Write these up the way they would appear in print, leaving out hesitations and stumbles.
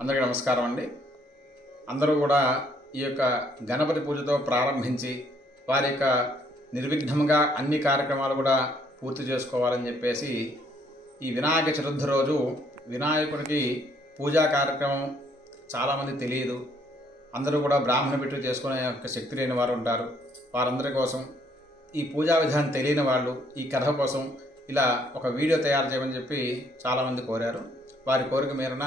అందరికీ నమస్కారం అండి. అందరూ కూడా ఈ యొక్క గణపతి పూజతో ప్రారంభించి వారి యొక్క నిర్విఘ్నంగా అన్ని కార్యక్రమాలు కూడా పూర్తి చేసుకోవాలని చెప్పేసి ఈ వినాయక చతుర్థి రోజు వినాయకుడికి పూజా కార్యక్రమం చాలామంది తెలియదు. అందరూ కూడా బ్రాహ్మణ బిడ్డ చేసుకునే యొక్క శక్తి లేని వారు ఉంటారు. వారందరి కోసం ఈ పూజా విధానం తెలియని వాళ్ళు ఈ కథ కోసం ఇలా ఒక వీడియో తయారు చేయమని చెప్పి చాలామంది కోరారు. వారి కోరిక మేరన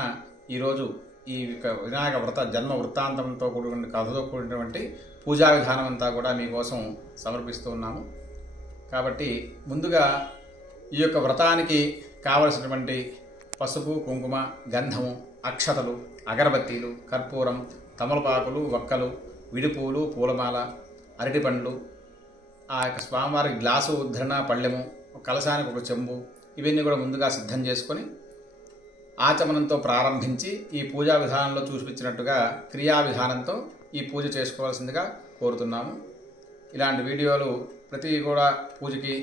ఈరోజు ఈ వినాయక వ్రత జన్మ వృత్తాంతంతో కూడిన కథతో కూడినటువంటి పూజా విధానం అంతా కూడా మీకోసం సమర్పిస్తూ ఉన్నాము. కాబట్టి ముందుగా ఈ యొక్క వ్రతానికి కావలసినటువంటి పసుపు, కుంకుమ, గంధము, అక్షతలు, అగరబత్తీలు, కర్పూరం, తమలపాకులు, వక్కలు, విడిపూలు, పూలమాల, అరటిపండ్లు, ఆ యొక్క స్వామివారికి గ్లాసు ఉద్ధరణ పళ్ళెము, కలశానికి ఒక చెంబు, ఇవన్నీ కూడా ముందుగా సిద్ధం చేసుకొని ఆచమనంతో ప్రారంభించి ఈ పూజా విధానంలో చూపించినట్టుగా క్రియా విధానంతో ఈ పూజ చేసుకోవాల్సిందిగా కోరుతున్నాము. ఇలాంటి వీడియోలు ప్రతి కూడా పూజకి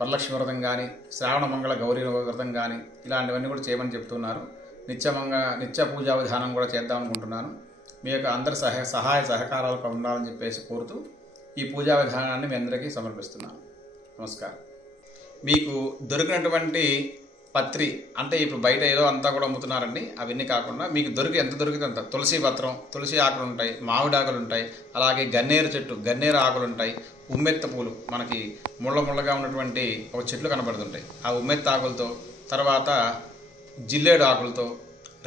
వరలక్ష్మి వ్రతం కానీ, శ్రావణ మంగళ గౌరీ వ్రతం కానీ ఇలాంటివన్నీ కూడా చేయమని చెప్తున్నారు. నిత్య పూజా విధానం కూడా చేద్దాం అనుకుంటున్నాను. మీ యొక్క అందరి సహాయ సహకారాలు ఉండాలని చెప్పేసి కోరుతూ ఈ పూజా విధానాన్ని మీ అందరికీ సమర్పిస్తున్నాను. నమస్కారం. మీకు దొరికినటువంటి పత్రి అంటే ఇప్పుడు బయట ఏదో అంతా కూడా అమ్ముతున్నారండి, అవన్నీ కాకుండా మీకు ఎంత దొరికితే అంత తులసి పత్రం, తులసి ఆకులు ఉంటాయి, మామిడి ఆకులు ఉంటాయి, అలాగే గన్నేరు చెట్టు, గన్నేరు ఆకులు ఉంటాయి, ఉమ్మెత్త పూలు మనకి ముళ్ళగా ఉన్నటువంటి ఒక చెట్లు కనబడుతుంటాయి. ఆ ఉమ్మెత్త ఆకులతో, తర్వాత జిల్లేడు ఆకులతో,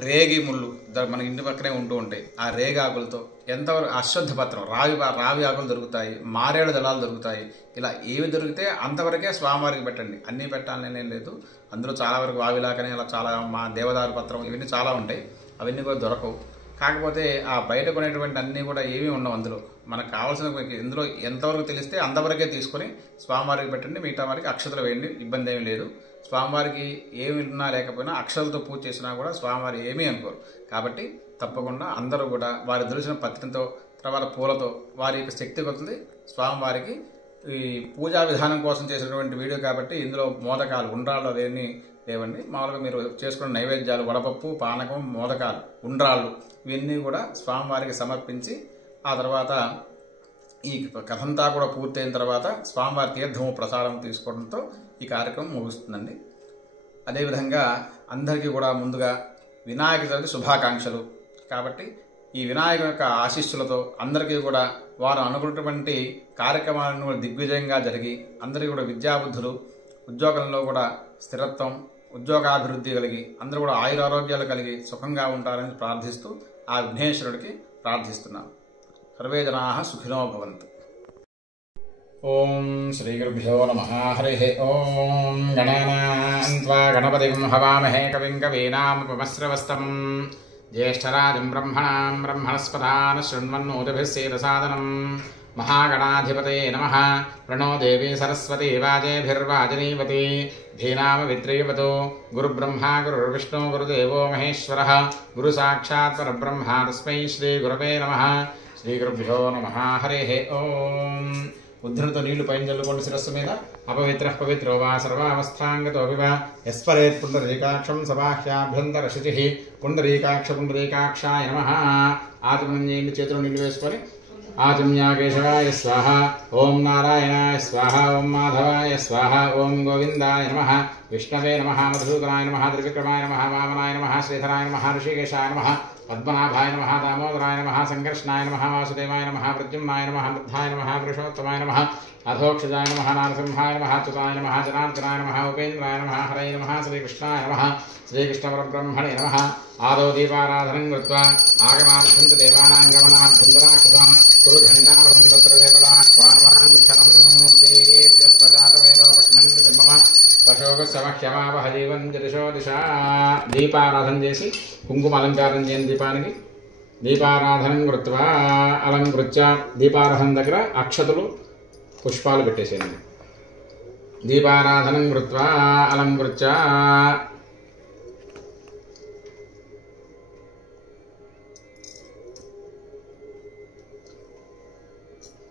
రేగి ముళ్ళు మన ఇంటి పక్కనే ఉంటూ ఉంటాయి, ఆ రేగి ఆకులతో, ఎంతవరకు అశ్వద్ధ పత్రం, రావి ఆకులు దొరుకుతాయి, మారేడు దళాలు దొరుకుతాయి. ఇలా ఏవి దొరికితే అంతవరకే స్వామివారికి పెట్టండి. అన్నీ పెట్టాలని ఏం లేదు. అందులో చాలా వరకు వావిలాకనే అలా చాలా మా దేవదారు పత్రం ఇవన్నీ చాలా ఉంటాయి, అవన్నీ కూడా దొరకవు. కాకపోతే ఆ బయట కొనేటువంటి అన్నీ కూడా ఏమీ ఉండవు. అందులో మనకు కావాల్సిన ఇందులో ఎంతవరకు తెలిస్తే అంతవరకే తీసుకొని స్వామివారికి పెట్టండి. మిగతా వారికి అక్షతలు వేయండి, ఇబ్బంది ఏమీ లేదు. స్వామివారికి ఏమి ఉన్నా లేకపోయినా అక్షతలతో పూజ చేసినా కూడా స్వామివారి ఏమీ అనుకోరు. కాబట్టి తప్పకుండా అందరూ కూడా వారి దొరికిన పత్రంతో, తర్వాత పూలతో వారి యొక్క శక్తి కొద్ది స్వామివారికి ఈ పూజా విధానం కోసం చేసినటువంటి వీడియో కాబట్టి ఇందులో మోదకాలు, ఉండ్రాళ్ళు అవన్నీ లేవండి. మామూలుగా మీరు చేసుకున్న నైవేద్యాలు, వడపప్పు, పానకం, మోదకాలు, ఉండ్రాళ్ళు ఇవన్నీ కూడా స్వామివారికి సమర్పించి ఆ తర్వాత ఈ కథంతా కూడా పూర్తయిన తర్వాత స్వామివారి తీర్థము ప్రసాదం తీసుకోవడంతో ఈ కార్యక్రమం ముగుస్తుందండి. అదేవిధంగా అందరికీ కూడా ముందుగా వినాయక చవితి శుభాకాంక్షలు. కాబట్టి ఈ వినాయకుని యొక్క ఆశీస్సులతో అందరికీ కూడా వారు అనుకున్నటువంటి కార్యక్రమాలను కూడా దిగ్విజయంగా జరిగి అందరికీ కూడా విద్యాబుద్ధులు, ఉద్యోగంలో కూడా స్థిరత్వం, ఉద్యోగాభివృద్ధి కలిగి అందరూ కూడా ఆయురారోగ్యాలు కలిగి సుఖంగా ఉంటారని ప్రార్థిస్తూ ఆ విఘ్నేశ్వరుడికి ప్రార్థిస్తున్నాం. సర్వే జనాః సుఖినో భవంతు. ఓం శ్రీ గురుభ్యో నమః. హరి ఓం. గణానాం త్వా గణపతిం హవామహే కవిం కవీనాముపమశ్రవస్తమం జ్యేష్ఠరాజం బ్రహ్మణాం బ్రహ్మణస్పదాన శృణ్వన్నోతిభిः సేదసాదనం. మహాగణాధిపతయే నమః. ప్రణో దేవీ సరస్వతి వాజేభిర్వాజనీవతి. ధీనామ విద్రీవతు. గురుబ్రహ్మా గురుర్విష్ణు గురుదేవో మహేశ్వరः. గురు సాక్షాత్ పరబ్రహ్మ తస్మై శ్రీ గురవే నమః. శ్రీ గురుభ్యో నమః. హరి ఓం. ఉద్ధరణతో నీళ్లు పైన చల్లుకోండి శిరస్సు మీద. అపవిత్ర పవిత్రో వా సర్వావస్థాంగతోపి వా యస్పరేత్ పుండరీకాక్షం సబాహ్యాభ్యంతర శుచి. పుండరీకాక్షాయ నమః. ఆచమనం చేయండి. చేతులు నీళ్లు వేసుకొని ఆచమ్యా కేశవాయ స్వాహ. ఓం నారాయణాయ స్వాహ. ఓం మాధవాయ స్వాహ. ఓం గోవిందాయ నమః. విష్ణవే నమః. మధుసూదనాయ నమః. త్రివిక్రమాయ నమః. వామనాయ నమః. శ్రీధరాయ నమః. ఋషికేశాయ నమః. పద్మనాభాయ నమః. దామోదరాయ నమః. సంకర్షణాయ నమః. వాసుదేవాయ నమః. ప్రద్యుమ్నాయ నమః. బుద్ధాయ నమః. పురుషోత్తమాయ నమః. అధోక్షజాయ నమః. నారసింహాయ నమః. చ్యుతాయ నమః. జనార్దనాయ నమః. ఉపేంద్రాయ నమః. హరయ నమః. శ్రీకృష్ణాయ నమః. శ్రీకృష్ణ పరబ్రహ్మణే నమః. ఆదో దీపారాధనం కృత్వా ఆగమార్థం దేవానాం గమనాభ్యంతరాక్షసాం కురు ఘంటారథం తత్ర దేవతాహ్వాన్వాంఛనం దేవ్యస్వజాతవేదోపఘ్నంతి మమ పశోగస్సమఖ్యమావహ జీవం దిశో దిశ. దీపారాధన చేసి కుంకుమ అలంకారం చేయని దీపానికి దీపారాధనం కృత్వా అలంకృత్య దీపారాధన దగ్గర అక్షతలు, పుష్పాలు పెట్టేసేయండి. దీపారాధనం కృత్వా అలంకృత్య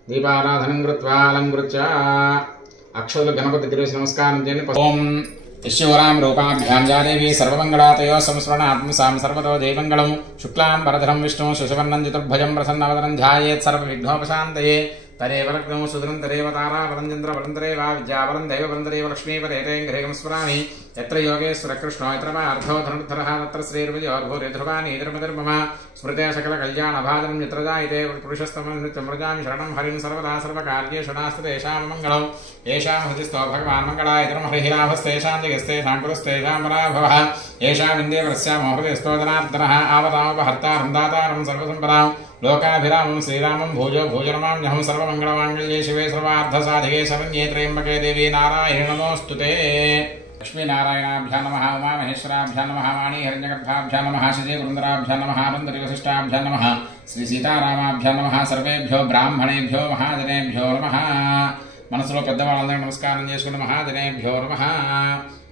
దీపారాధనం కృత్వా అలంకృత్య అక్షతలు గణపతి దగ్గర నమస్కారం చేయండి. ఓం यस्योरां रूपाभ्यां जादेवी सर्वमङ्गलातयो संस्मरणात्मसां सर्वतो जयमङ्गलं शुक्लां वरदरं विष्णुं शशिवर्णं चतुर्भुजं प्रसन्नवदनं ध्यायेत् सर्वविघ्नोपशान्तये तदेव लग्नौ सुदनं तदेव ताराबलं चन्द्रबलं तदेव विद्याबलं दैवबलं तदेव लक्ष्मीपदेते गृहं स्मरामि यत्र योगेश्वरकृष्णो यत्र पार्थो धनुर्धरः तत्र श्रीर्विजयोर्भूरिध्रुवाणि धर्मधर्मः स्मृते सकलकल्याणभाजनं यत्र जायते पुरुषस्तमं नित्यं व्रजामि शरणं हरिं सर्वदा सर्वकार्येषु नास्ति तेषां मङ्गलं येषां हृदिस्थो भगवान् मङ्गलाय हरिहिराभस्तेषां जगस्तेषां कुलस्तेषां पराभवः येषामिन्देवरस्यां हृदयस्थो जनार्दनः आवतामपहर्तारं दातारं सर्वसम्पदां लोकाभिरामं श्रीरामं भूजो भूजनमाम्यहं सर्वमङ्गलमाङ्गल्ये शिवे सर्वार्थसाधिके शरण्ये त्र्यम्बके देवी नारायणे नमोऽस्तुते लक्ष्मीनारायणाभ्यां नमः उमामहेश्वराभ्यां नमः वाणीहरिजगद्भाभ्यां नमः श्रीपुरन्दराभ्यां नमः बन्धुरिवसिष्ठाभ्यां नमः श्रीसीतारामाभ्यां नमः सर्वेभ्यो ब्राह्मणेभ्यो महाजनेभ्यो नमः మనసులో పెద్దవాళ్ళందరికీ నమస్కారం చేసుకుని మహాజనేభ్యో నమః.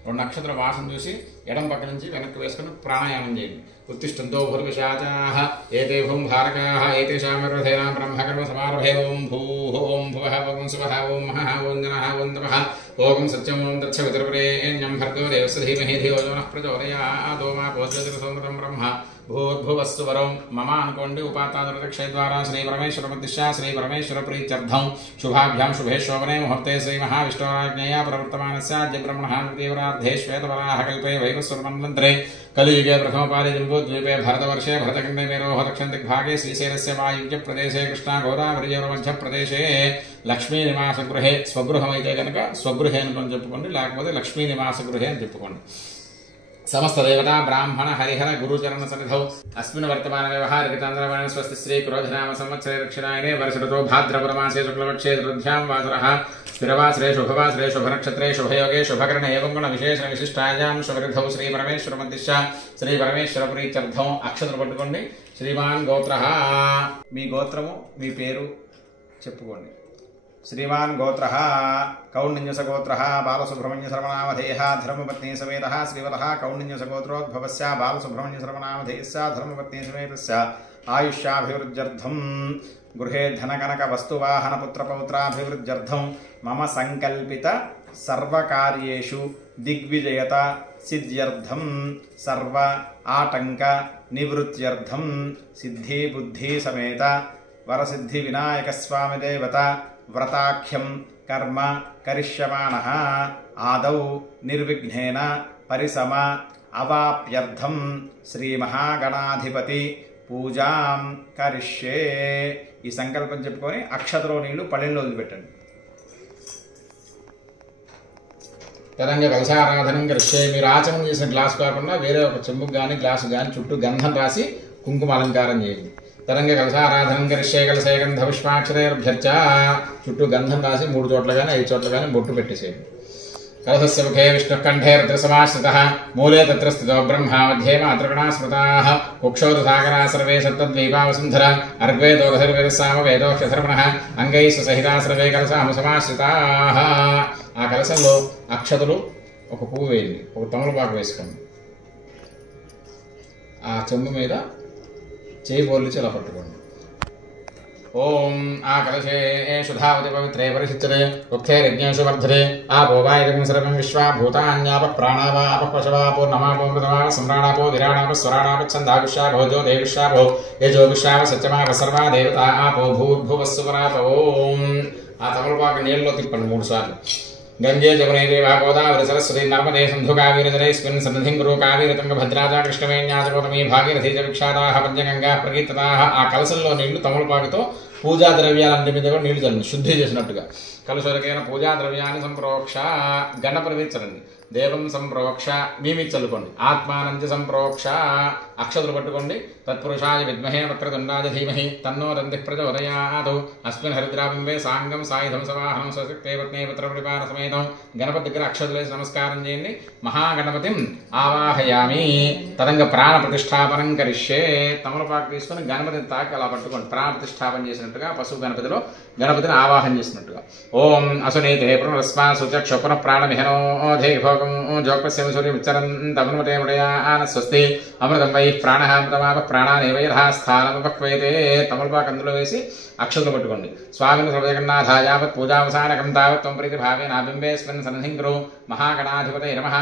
రెండు నక్షత్ర వాసన చూసి ఎడం పక్క నుంచి వెనక్కి వేసుకుని ప్రాణాయామం చేయండి. ఉత్తిష్టంతో భూర్విశాచాః ఏతే భూం భారకాః ఏతేషాం నిర్వధేనాం బ్రహ్మకర్మ సమారభే ఓం భూః ఓం భువః ఓం సువః ఓం మహః ఓం జనః ఓం తపః ఓం సత్యం ఓం తత్సవితుర్వరేణ్యం భర్గో దేవస్య ధీమహి ధియో యో నః ప్రచోదయాత్ ఓం ఆపోజ్యోతిర్సోమృతం బ్రహ్మ భూర్భువస్సు వరం మమ అనుకోండి. ఉపాతాదురక్షయ ద్వారా శ్రీ పరమేశ్వర ప్రతిష్ఠ శ్రీ పరమేశ్వర ప్రీత్యర్థం శుభాభ్యాం శుభే శోభనే ముహూర్తే శ్రీ మహావిష్ణోరాజ్ఞయా ప్రవర్తమానస్య బ్రహ్మణః తీవ్రార్ధే శ్వేతవరాహ కల్పే వైవస్వరమన్వంతరే కలియుగే ప్రథమపాదే జంబూద్వీపే భరతవర్షే భరతఖండే మేరోహ దక్షిణదిగ్భాగే శ్రీశైలస్య వాయువ్య ప్రదేశే కృష్ణా గోదావరియోర్ మధ్య ప్రదేశే లక్ష్మీ నివాస గృహే స్వగృహం అయితే కనుక స్వగృహే అని చెప్పుకోండి, లేకపోతే లక్ష్మీ నివాస గృహే అని చెప్పుకోండి. సమస్త దేవతా బ్రాహ్మణ హరిహర గురుచరణ సన్నిధౌ అస్మిన్ వర్తమాన వ్యవహారిక చంద్రవణ స్వస్తి శ్రీ క్రోధనామ సంవత్సరే దక్షిణాయనే వర్షఋతో భాద్రపదమాసే శుక్లపక్షే రుద్ధ్యాం వాసరః స్థిరవాసరే శుభవాసరే శుభనక్షత్రే శుభయోగే శుభకరణే ఏవం గుణ విశేషణ విశిష్టాయాం శుభరిధౌ శ్రీ పరమేశ్వర మధ్యశ్చ శ్రీ పరమేశ్వర ప్రీత్యర్థం అక్షతలు పట్టుకోండి. శ్రీమాన్ గోత్రః మీ గోత్రము మీ పేరు చెప్పుకోండి. श्रीमान गोत्रः कौण्डिन्यसगोत्रः बालसुब्रह्मण्यशर्मनामधेयः धर्मपत्नी समेतः श्रीवलः कौण्डिन्यसगोत्रोद्भवस्य बालसुब्रह्मण्यशर्मनामधेयस्य धर्मपत्नी समेतस्य आयुष्याभिवृद्ध्यर्थं गृहे धनकनकवस्तुवाहनपुत्रपौत्राभिवृद्ध्यर्थं मम संकल्पित सर्वकार्येषु दिग्विजयत सिद्ध्यर्थं सर्व आटंक निवृत्त्यर्थं सिद्धि बुद्धि समेत वरसिद्धि विनायक स्वामी देवता व्रताख्यं कर्म करिष्यमाणः आदौ निर्विघ्नेन परिसम अवाप्यर्थं श्री महागणाधिपति पूजां करिष्ये. ఈ సంకల్పం చెప్పుకొని అక్షతలో నీళ్లు పళ్ళెంలో వదిలిపెట్టండి. తెలంగా కలశారాధనం కరిష్యే. మీరు ఆచమనం చేసిన గ్లాసు కాకుండా వేరే ఒక చెంబుకు కానీ గ్లాసు కానీ చుట్టూ గంధం రాసి కుంకుమ అలంకారం చేయండి. తరంగ కలశారాధనం కరిష్యే. కలశే గంధ పుష్పాక్షరేర్భ్యర్చ. చుట్టూ గంధం రాసి 3 చోట్ల కానీ 5 చోట్ల కానీ బొట్టు పెట్టేసేయండి. కలశస్య ముఖే విష్ణుకంఠే రుద్రసమాశ్రితః మూలే తత్ర స్థితో బ్రహ్మ మధ్యే మాతృగణా స్మృతాః కుక్షోదసాగరా సర్వే సప్తద్వీపావసుంధర అర్గ్వేదోగసర్వేదస్సామ వేదోక్షసర్వణః అంగైః సహితా సర్వే కలశామ సమాశ్రితాః. ఆ కలశంలో అక్షతలు ఒక పువ్వు వేయండి, ఒక తమలపాకు వేసుకోండి. ఆ చెంబు మీద చేయి బోర్లిచి అలా పట్టుకోండి. ఓం ఆ కలశే శుధావతి పవిత్రే పరిశుద్ధే ఉక్తే యజ్ఞేషు వర్ధతే ఆపో వాయుం సర్వం విశ్వా భూతాన్యాప ప్రాణావాప పశవాపో నమాపో మృతమా సమ్రాణాపో విరాణాప స్వరాణాప ఛందాగుష్యా భోజో దేవిష్యా భో యజోగుష్యా సత్యమాప సర్వా దేవతా ఆపో భూర్భువస్సువరాప. ఓం ఆ తమలపాకు నీళ్ళలో తిప్పండి 3 సార్లు. గంగే జమునే దేవా గోదావరి సరస్వతి నర్మదే సింధు కావేరీస్మిన్ సన్నిధిం కురు కావేరి తుంగ భద్రాజ కృష్ణవేణ్యాచకోతమీ భాగీరథీ చ విఖ్యాతాః పంచగంగా ప్రకీర్తితాః. ఆ కలశంలో నీళ్లు తమలపాకుతో పూజా ద్రవ్యాలన్నిటి మీద కూడా నీళ్లు చల్లండి, శుద్ధి చేసినట్టుగా. కలశోరకైన పూజా ద్రవ్యాన్ని సంప్రోక్ష. గణపతి చల్లండి. దేవం సంప్రోక్ష మీమి చల్లుకోండి. ఆత్మానంచ సంప్రోక్ష అక్షతులు పట్టుకోండి. తత్పురుషాయ విద్మహే వక్రతుండాయ ధీమహి తన్నో దంతిః ప్రచోదయాత్. అస్మిన్ హరిద్రాబింబే సాంగం సాయుధం సవాహనం స్వశక్తే పత్నే పుత్రపరిపార సమేతం. గణపతి దగ్గర అక్షతులేసి నమస్కారం చేయండి. మహాగణపతిం ఆవాహయామి. తదంగ ప్రాణ ప్రతిష్టాపనం కరిష్యే. తమలపాకు తీసుకొని గణపతిని తాకి అలా పట్టుకోండి. ప్రాణ ప్రతిష్టాపన చేసినట్టుగా పశువు గణపతిలో గణపతిని ఆవాహన చేసినట్టుగా. ఓం అసునీతే పునరస్మా సుచక్ష పునః ప్రాణమిహనోధే భోగ लोकं जोगपश्यं सूर्यमुच्चरन्तमनुमते मृडयान स्वस्ति अमृतं वै प्राणः अमृतमाप प्राणानेव यथा स्थानमुपक्वयते तमलपाक అందులో వేసి అక్షతలు పట్టుకోండి స్వామిని సర్వజగన్నాథ యావత్ పూజావసానకం తావత్ త్వం ప్రీతి భావేన బింబేస్మిన్ సన్నిధింకరు మహాగణాధిపతయ నమః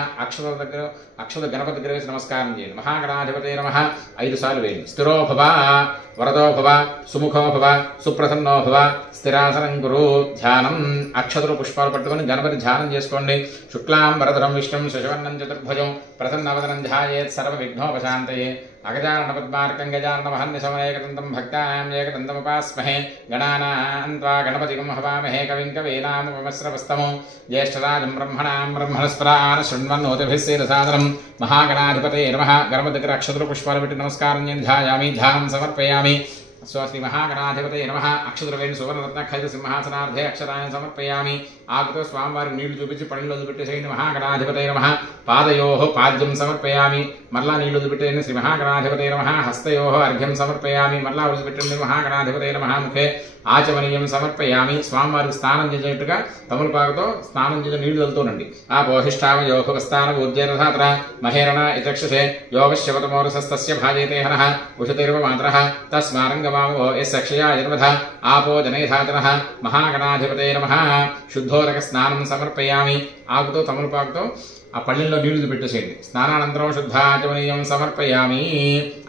అక్షత గణపతి దగ్గర వేసి నమస్కారం చేయండి మహాగణాధిపతయ నమః 5 సార్లు వేయండి స్థిరో భవ వరదో భవ సుముఖో భవ సుప్రసన్నో భవ స్థిరాసనం గురు ధ్యానం అక్షతలు పుష్పాలు పట్టుకొని గణపతి ధ్యానం చేసుకోండి శుక్లాం వరదరం విష్ణుం శశివర్ణం చతుర్భుజం ప్రసన్నవదనం ధ్యాయేత్ సర్వ విఘ్నోపశాంతయే అగజానన పద్మార్కం గజానన మహన్నిశమనేకదంతం భక్తానాం ఏకదంతముపాస్మహే గణానాం త్వా గణపతిగం హవామహే కవిం కవీనాముపమస్రవస్తమో జ్యేష్ఠరాజం బ్రహ్మణాం బ్రహ్మణస్పరాన శృణ్వన్నోతిభిస్సేదసాదనం మహాగణాధిపతయే నమః గణపతి దగ్గర అక్షతలు పుష్పాలు పెట్టి నమస్కారం చేసి ధ్యాయామి ధ్యానం సమర్పయామి స్వస్తి మహాగణాధిపతయే నమః అక్షతలు వేణి సువర్ణరత్న ఖైర సింహాసనార్థే అక్షరాన్ని సమర్పయామి ఆకుతో స్వామివారికి నీళ్లు చూపించి పళ్ళలో వదిలిపెట్టేసేయండి మహాగణాధిపతయే నమః పాదయోః పాద్యం సమర్పయామి మరలా నీళ్లు వదిలిపెట్టేయండి శ్రీ మహాగణాధిపతయే నమః హస్తయోః అర్ఘ్యం సమర్పయామి మరలా వదిలిపెట్టండి మహాగణాధిపతయే నమః ముఖే ఆచమనీయం సమర్పయామి స్వామివారికి స్నానం చేసేట్టుగా తమలపాకుతో స్నానం చేసి నీళ్లు వదులుతూనండి ఆ పోహిష్టామయోగస్థాన ఉద్యరథాత్ర మహేరణ ఇతక్షసే యోగశవతమోరసస్తస్య భాజయతే హనః ఉషతిర్వమాత్రః తస్మారంగమామో యస్సక్షయా యర్వధ ఆపో జనైధాతనః మహాగణాధిపతయే నమః శుద్ధోదక స్నానం సమర్పయామి ఆకుతో తమలపాకుతో ఆ పళ్ళెంలో నీళ్లు పెట్టేసేయండి స్నానానంతరం శుద్ధాచమనీయం సమర్పయామి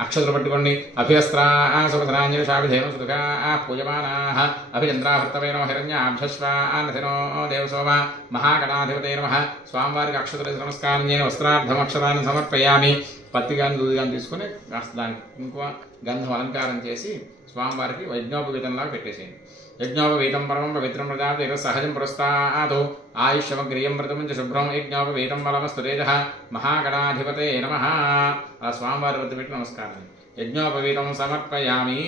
అక్షతలు పట్టుకోండి అభివస్త్రాసుపధనాంజలిషాభిధేమ సుఖా పూజమానాః అభిచంద్రాభర్తవేనో హిరణ్యాభ్యశ్వానధినో దేవసోమ మహాగణాధిపతయే నమః స్వామివారికి అక్షతలు నమస్కారం చేయని వస్త్రార్థం అక్షరాన్ని సమర్పయామి పత్తి కానీ దూది కానీ తీసుకుని కాస్త దానికి ఇంకో గంధం అలంకారం చేసి స్వామివారికి యజ్ఞోపవీతంలాగా పెట్టేసేయండి యజ్ఞోపవీతం పరమం పవిత్రం ప్రజాపతి సహజం పురస్తాదో ఆయుష్యమగ్రియం వ్రతం చ శుభ్రం యజ్ఞోపవీతం బలమస్తు తేజః మహాగణాధిపతయే నమః ఆ స్వామివారి వద్ద పెట్టి నమస్కారం యజ్ఞోపవీతం సమర్పయామి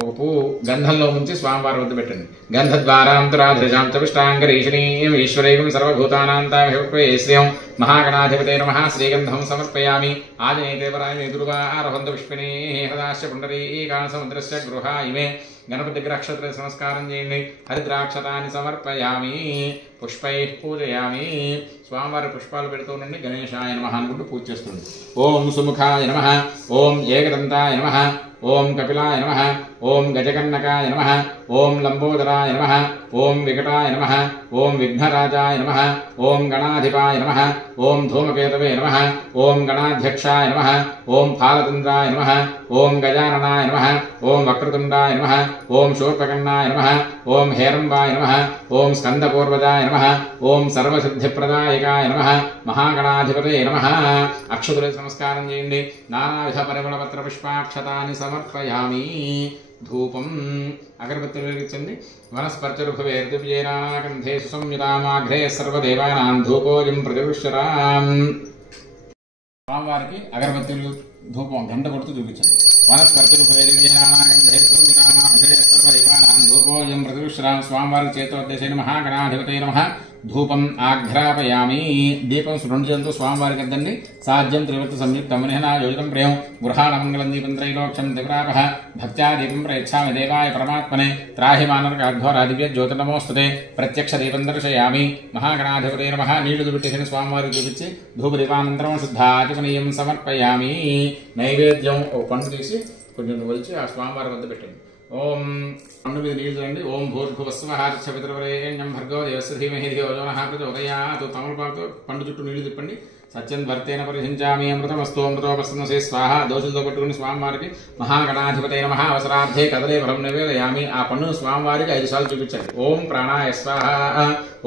ఒక పువ్వు గంధంలో ముంచి స్వామివారి వద్ద పెట్టండి గంధద్వారాంతరాధృజాం చవిష్టాంగరీషిణీం ఈశ్వరైకం సర్వభూతానాంతాభిశ్రియం మహాగణాధిపతయే నమః శ్రీగంధం సమర్పయామి ఆదినేతేవరాయ దుర్గా ఆరహంత పుష్పిణీ హృదాశ్య పుండరీకాన సముద్రస్య గృహా ఇమే గణపతి దగ్గర అక్షతలు నమస్కారం చేయండి హరిద్రాక్షతాన్ని సమర్పయామి పుష్పై పూజయామి స్వామివారి పుష్పాలు పెడుతూనండి గణేశాయ నమః అనుకుంటూ పూజ చేస్తుంది ఓం సుముఖాయ నమః ఓం ఏకదంతాయ నమః ఓం కపిలాయ నమః ఓం గజకర్ణకాయ నమః ఓం లంబోదరాయ నమః ఓం వికటాయ నమః ఓం విఘ్నరాజాయ నమః ఓం గణాధిపాయ నమః ఓం ధూమకేతవే నమః ఓం గణాధ్యక్షాయ నమః ఓం ఫాలతుంద్రాయ నమః ఓం గజాననాయ నమః ఓం వక్రతుండాయ నమః ఓం శూర్పకర్ణాయ నమః ఓం హేరంబాయ నమః ఓం స్కందపూర్వజాయ నమః ఓం సర్వసిద్ధిప్రదాయకాయ నమః మహాగణాధిపతయే నమః అక్షతుల నమస్కారం చేయండి నానావిధ పరిమళపత్ర పుష్పాక్షతాన్ని సమర్పయామి ధూపం అగరబత్తులు వెలిగించండి వనస్పర్చరుభవేర్దివ్యేనాగంధే సుసంయుతామాఘ్రే సర్వదేవానాం ధూపోజం ప్రతిపుష్యరాం స్వామివారికి అగరబత్తులు ధూపం గంట కొడుతూ చూపించండి వనస్పర్చరుభవేర్దివ్యేనాగంధే సుసంయుతామాఘ్రే సర్వదేవానాం ధూపోజం ప్రతిపుష్యరాం స్వామివారికి చేతోద్దేశైన మహాగణాధిపతయే నమః ధూపం ఆఘ్రాపయామి దీపం 2 చేతులతో స్వామివారికి అద్దండి సాధ్యం త్రివృత్త సంయుక్తం మనహనా యోజితం ప్రియం గృహాణమంగళం దీపం త్రైలోక్యం దివ్రాపః భక్త్యా దీపం ప్రయచ్ఛామి దేవాయ పరమాత్మనే త్రాహి మానర్ఘోరా దివ్య జ్యోతిర్నమోస్తుతే ప్రత్యక్ష దీపం దర్శయామి మహాగణాధిపతయే నమః నీళ్లు దుబిట్టేసిన స్వామివారికి చూపించి ధూపదీపానంతరం శుద్ధాచమనీయం సమర్పయామి నైవేద్యం ఒక పండు తీసి కొంచెం ఒలిచి ఆ స్వామివారి వద్ద పెట్టండి ఓం పండు మీద నీళ్ళు చూడండి ఓం భూర్భువస్వహార్చ పితృవరేణ్యం భర్గో దేవస్య ధీమహి ధియో యో నః ప్రచోదయాత్ తమలపాకుతో పండు చుట్టూ నీళ్లు తిప్పండి సత్యం వర్తేన పరిహించామి అమృతమస్తు అమృతోపస్తమసే స్వాహ దోషులతో పట్టుకుని స్వామివారికి మహాగణాధిపతయే నమః అవసరార్థే కదలే ఫలం నివేదయామి ఆ పండును స్వామివారికి 5 సార్లు చూపించండి ఓం ప్రాణాయ స్వాహ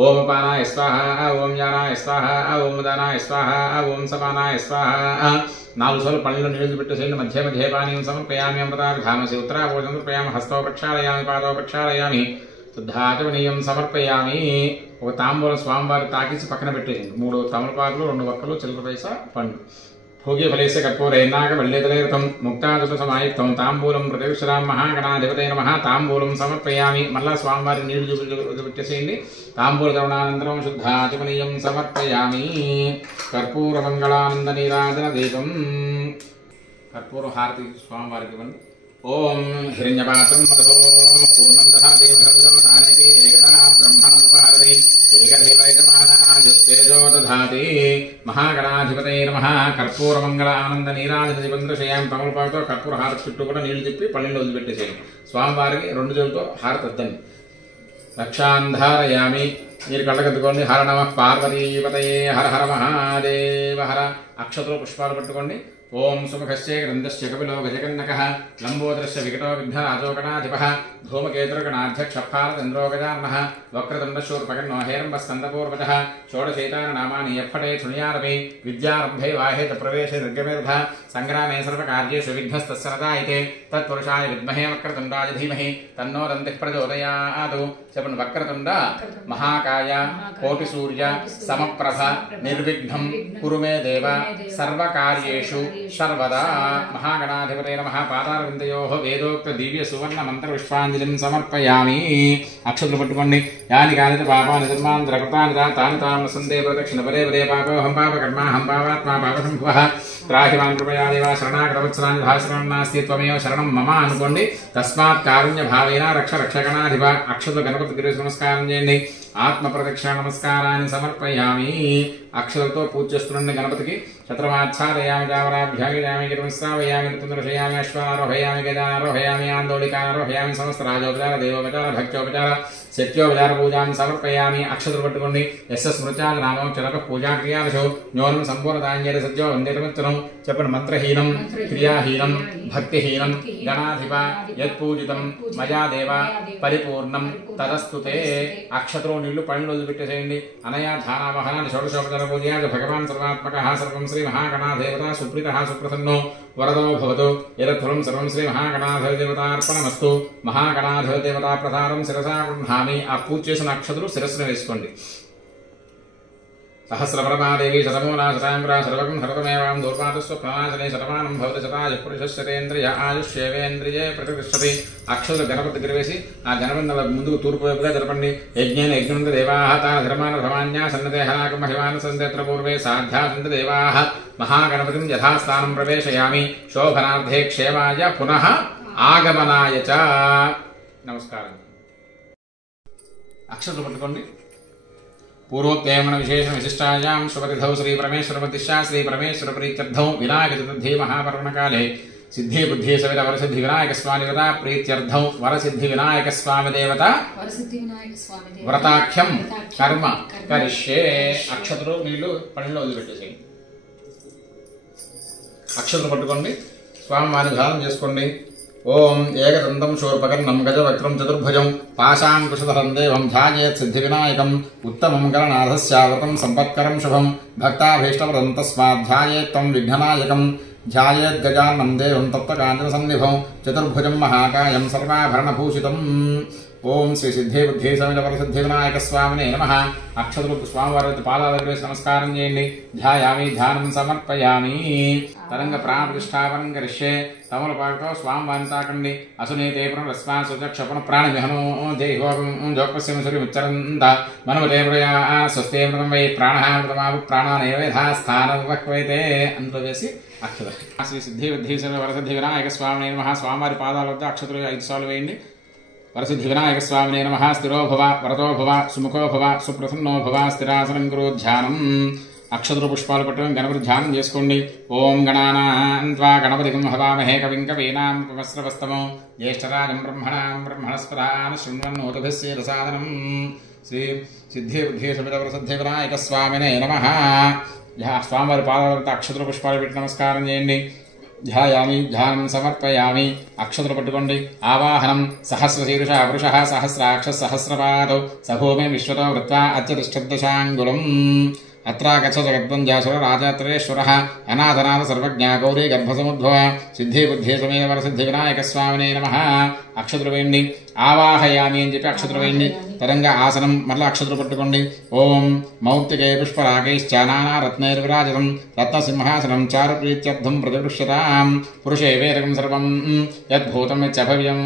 ఓం అపానాయ స్వాహ ఓం జ్ఞానాయ స్వాహ ఓం ఉదానాయ స్వాహ ఓం సమానాయ స్వాహ 4 సార్లు పళ్ళలో నీళ్లు పెట్టేసేయండి మధ్య మధ్య పానీయం సమర్పయామి అమృతాభిధామసి ఉత్తరాభోజనం సమర్పయామి హస్తో ప్రక్షాళయామి పాదో ప్రక్షాళయామి శుద్ధాచమనీయం సమర్పయామి ఒక తాంబూలం స్వామివారి తాకిసి పక్కన పెట్టేసింది 3 తమలపాకులు 2 వక్కలు చిల్లర పైసా పండు భోగి ఫలేస్య కర్పూరేన్నాక వల్లేదలేరతం ముక్తాదుత సమాయుక్తం తాంబూలం ప్రతివిశ్రాం మహాగణాధిపతయే నమః తాంబూలం సమర్పయామి మళ్ళా స్వామివారి నీళ్లు పెట్టేసేయండి తాంబూల ద్రవణానంతరం శుద్ధాచమనీయం సమర్పయామి కర్పూర మంగళానంద నీరాజన దీపం కర్పూర హారతి స్వామివారికి ఇవ్వండి ఓం హిరణ్యపాత్రం మధో పూర్ణం దధాతి సానేతి ఏకదా బ్రహ్మణముపహరతి ఏకదేవైకమాన ఆయుస్తేజో దధాతి మహాగణాధిపతయే నమః. కర్పూరమంగళ ఆనంద నీరాజన దీపంద్రశయాం తమలపాకుతో కర్పూర హారతి చుట్టూ కూడా నీళ్లు తిప్పి పళ్ళెంలో వదిలిపెట్టేసేయండి. స్వామివారికి 2 చేతులతో హారతి వద్దండి. రక్షాంధారయామి. మీరు కళ్ళకద్దుకోండి. హర నమః పార్వతీపతయే హర హర మహాదేవ హర. అక్షతలు పుష్పాలు పట్టుకోండి. ఓం సుముఖస్య గ్రంథస్య కపిలో గజకన్నకః లంబోదరస్య వికటో విఘ్నరాజోగణాధిపః ధూమకేతుర్గణాధ్యక్షప్పారచంద్రోగజాననః వక్రతుండశూర్పకర్ణో హేరంబస్కందపూర్వజः షోడశైతాననామాని యప్పటే శృణుయారమి. విద్యారంభే వాహేత ప్రవేశే నిర్గమే తథా సంగ్రామే సర్వకార్యేషు విఘ్నస్తస్య నదాయితే తత్పురుషాయ విద్మహే వక్రతుండాయ ధీమహి తన్నో దంతిః ప్రచోదయాత్. చెప్పండి. వక్రతుండ మహాకాయ కోటి సూర్య సమప్రభ నిర్విఘ్నం కురు మే దేవ సర్వకార్యేషు సర్వదా. మహాగణాధిపతయే నమః. పాదారవిందయోః వేదోక్త దివ్య సువర్ణ మంత్ర పుష్పాంజలిం సమర్పయామి. అక్షతలు పట్టుకోండి. యాని కాని పాపాని ధర్మాంతర కృతాని తాని తాం సందే ప్రదక్షిణ పదే పదే పాపోహం పాపకర్మాహం పాపాత్మా పాపసంభవః త్రాహి మాం కృపయా దేవ శరణాగతవత్సలాని భాషణం నాస్తి త్వమేవ శరణం మమ అనుకోండి. తస్మాత్ కారుణ్య భావేన రక్ష రక్షగణాధిప. అక్షతలు గణపతి గురు నమస్కారం చేయండి. ఆత్మ ప్రదక్షిణ నమస్కారాన్ని సమర్పయామి. అక్షతలతో పూజ చేస్తుండండి గణపతికి. శత్రుమాచ్ఛాదయామి దావరాభ్యామి గిరిమిశ్రావయామి ఋతుందర్శయామి అశ్వారోహయామి గజారోహయామి ఆందోళికారోహయామి సమస్త రాజోపచార దేవోపచార భక్త్యోపచార శక్త్యోపచార పూజాం సమర్పయామి. అక్షతలు పట్టుకోండి. యస్య స్మృత్యాగ నామం చలక పూజా క్రియాదశో న్యూనం సంపూర్ణదాన్యేన సత్యో వందేతమిత్రం. చెప్పండి. మంత్రహీనం క్రియాహీనం భక్తిహీనం గణాధిప యత్పూజితం మయా దేవ పరిపూర్ణం తదస్తుతే. అక్షతలో నీళ్లు పళ్ళు వదిలిపెట్టేసేయండి. అనయా ధ్యానావహనాన్ని షోడశోపచార పూజయాగ భగవాన్ సర్వాత్మక సర్వం శ్రీ మహాగణాదేవత సుప్రీత సుప్రసన్నో వరదో భవతు. యదత్ఫలం సర్వం శ్రీ మహాగణాధిపదేవతార్పణమస్తు. మహాగణాధిపదేవతా ప్రధానం శిరసా గృహ్ణామి. ఆ పూజ చేసిన అక్షతలు శిరస్సును వేసుకోండి. సహస్రపరమాదేవి శతమూలా శతాంబరా సర్వకం సర్వతమేవాం దూర్పాతస్వ ప్రణాశనే శతమానం భవతి శతాయ పురుషశతేంద్రియ ఆయుష్యేవేంద్రియే ప్రతిష్టతి. అక్షతలు గణపతి గిరివేసి ఆ గణపతి ముందుకు తూర్పు వైపుగా జరపండి. యజ్ఞేన యజ్ఞంత దేవాః తాన ధర్మాన ధర్మాన్యా సన్నతే హనాకం మహిమాన సందేత్ర పూర్వే సాధ్యా సంత దేవాః. మహాగణపతిం యథాస్థానం ప్రవేశయామి. శోభనార్థే క్షేమాయ పునః ఆగమనాయ చ. నమస్కారం. అక్షతలు పట్టుకోండి. పూర్వోక్తేమణ విశేష విశిష్టాయాం శుభతిథౌ శ్రీ పరమేశ్వరమతిశా శ్రీ పరమేశ్వర ప్రీత్యర్థం వినాయక చతుర్థి మహాపర్వణకాలే సిద్ధి బుద్ధి సవిత వరసిద్ధి వినాయక స్వామి దేవత ప్రీత్యర్థం వరసిద్ధి వినాయక స్వామి దేవత వ్రతాఖ్యం కర్మ కరిష్యే. అక్షతలు నీళ్లు పళ్ళలో వదిలిపెట్టేసేయండి. అక్షతలు పట్టుకోండి. స్వామివారిని ధ్యానం చేసుకోండి. ఓం ఏకదంతం శూర్పకర్ణం గజవక్రం చతుర్భుజం పాశాంకుశధరం దేవం ధ్యాయేత్ సిద్ధి వినాయకం ఉత్తమం గణనాథస్యావృతం సంపత్కరం శుభం భక్తాభీష్టవరం తస్మాత్ ధ్యాయేత్ త్వం విఘ్ననాయకం ధ్యాయేత్ గజాననం దేవం తప్తకాంచన సన్నిభం చతుర్భుజం మహాకాయం సర్వాభరణభూషితం. ఓం శ్రీ సిద్ధి బుద్ధి సమిత వరసిద్ధి వినాయక స్వామినే నమః. అక్షతలు స్వామివారి పాదాల దగ్గర నమస్కారం చేయండి. ధ్యాయామి ధ్యానం సమర్పయామి. తరంగ ప్రాణ ప్రతిష్టాపనం కరిష్యే. తమలపాకుతో స్వామివారిని తాకండి. అసునీతే పునరస్మాక్షపణ ప్రాణ విహనో దేహోగం జోపస్యం సూర్యముచ్చరంత మనమదేవయా స్వస్థేమృతం వై ప్రాణమృతమాపు ప్రాణానేవ యథాస్థానం వక్వైతే. అందులో వేసి అక్షతలు. శ్రీ సిద్ధి బుద్ధి సమిత వరసిద్ధి వినాయక స్వామినే నమః. స్వామివారి పాదాల వద్ద అక్షతలు 5 సార్లు వేయండి. వరసిద్ధి వినాయక స్వామినే నమః. స్థిరో భవ వరతో భవ సుముఖో భవ సుప్రసన్నో భవ స్థిరాసనం గురు ధ్యానం. అక్షతలు పుష్పాలు పట్టుకుని గణపతి ధ్యానం చేసుకోండి. ఓం గణానాం త్వా గణపతిం హవామహే కవిం కవీనాం ఉపమస్రవస్తమం జ్యేష్ఠరాజం బ్రహ్మణాం బ్రహ్మణస్పదాన్ శృణ్వన్నోతిభిः సేదసాదనం. శ్రీ సిద్ధి బుద్ధి సమిత వరసిద్ధి వినాయక స్వామినే నమః. స్వామివారి పాదాల అక్షతలు పుష్పాలు పెట్టి నమస్కారం చేయండి. ధ్యాయామి ధ్యానం సమర్పయామి. అక్షతలు పట్టుకోండి. ఆవాహనం సహస్రశీర్ష పురుష సహస్రాక్ష సహస్రపాదౌ సభూమి విశ్వతో వృత్వా అత్యతిష్టదశాంగులం. అత్రాగచ్చ జగద్వంద్యాసుర రాజాత్రేశ్వర అనాథనాథ సర్వజ్ఞ గౌరీ గర్భసముద్భవ సిద్ధి బుద్ధి సమేత వరసిద్ధి వినాయక స్వామినే నమః. అక్షతలు వేయండి. ఆవాహయామి అని చెప్పి అక్షతలు వేయండి. తరంగ ఆసనం మరలా అక్షతలు పట్టుకోండి. ఓం మౌక్తికే పుష్పరాగైశ్చ నానారత్నైర్విరాజితం రత్నసింహాసనం చారుప్రీత్యర్థం ప్రతిపృష్యతాం. పురుషే వేదకం సర్వం యద్భూతం యచ్చభవ్యం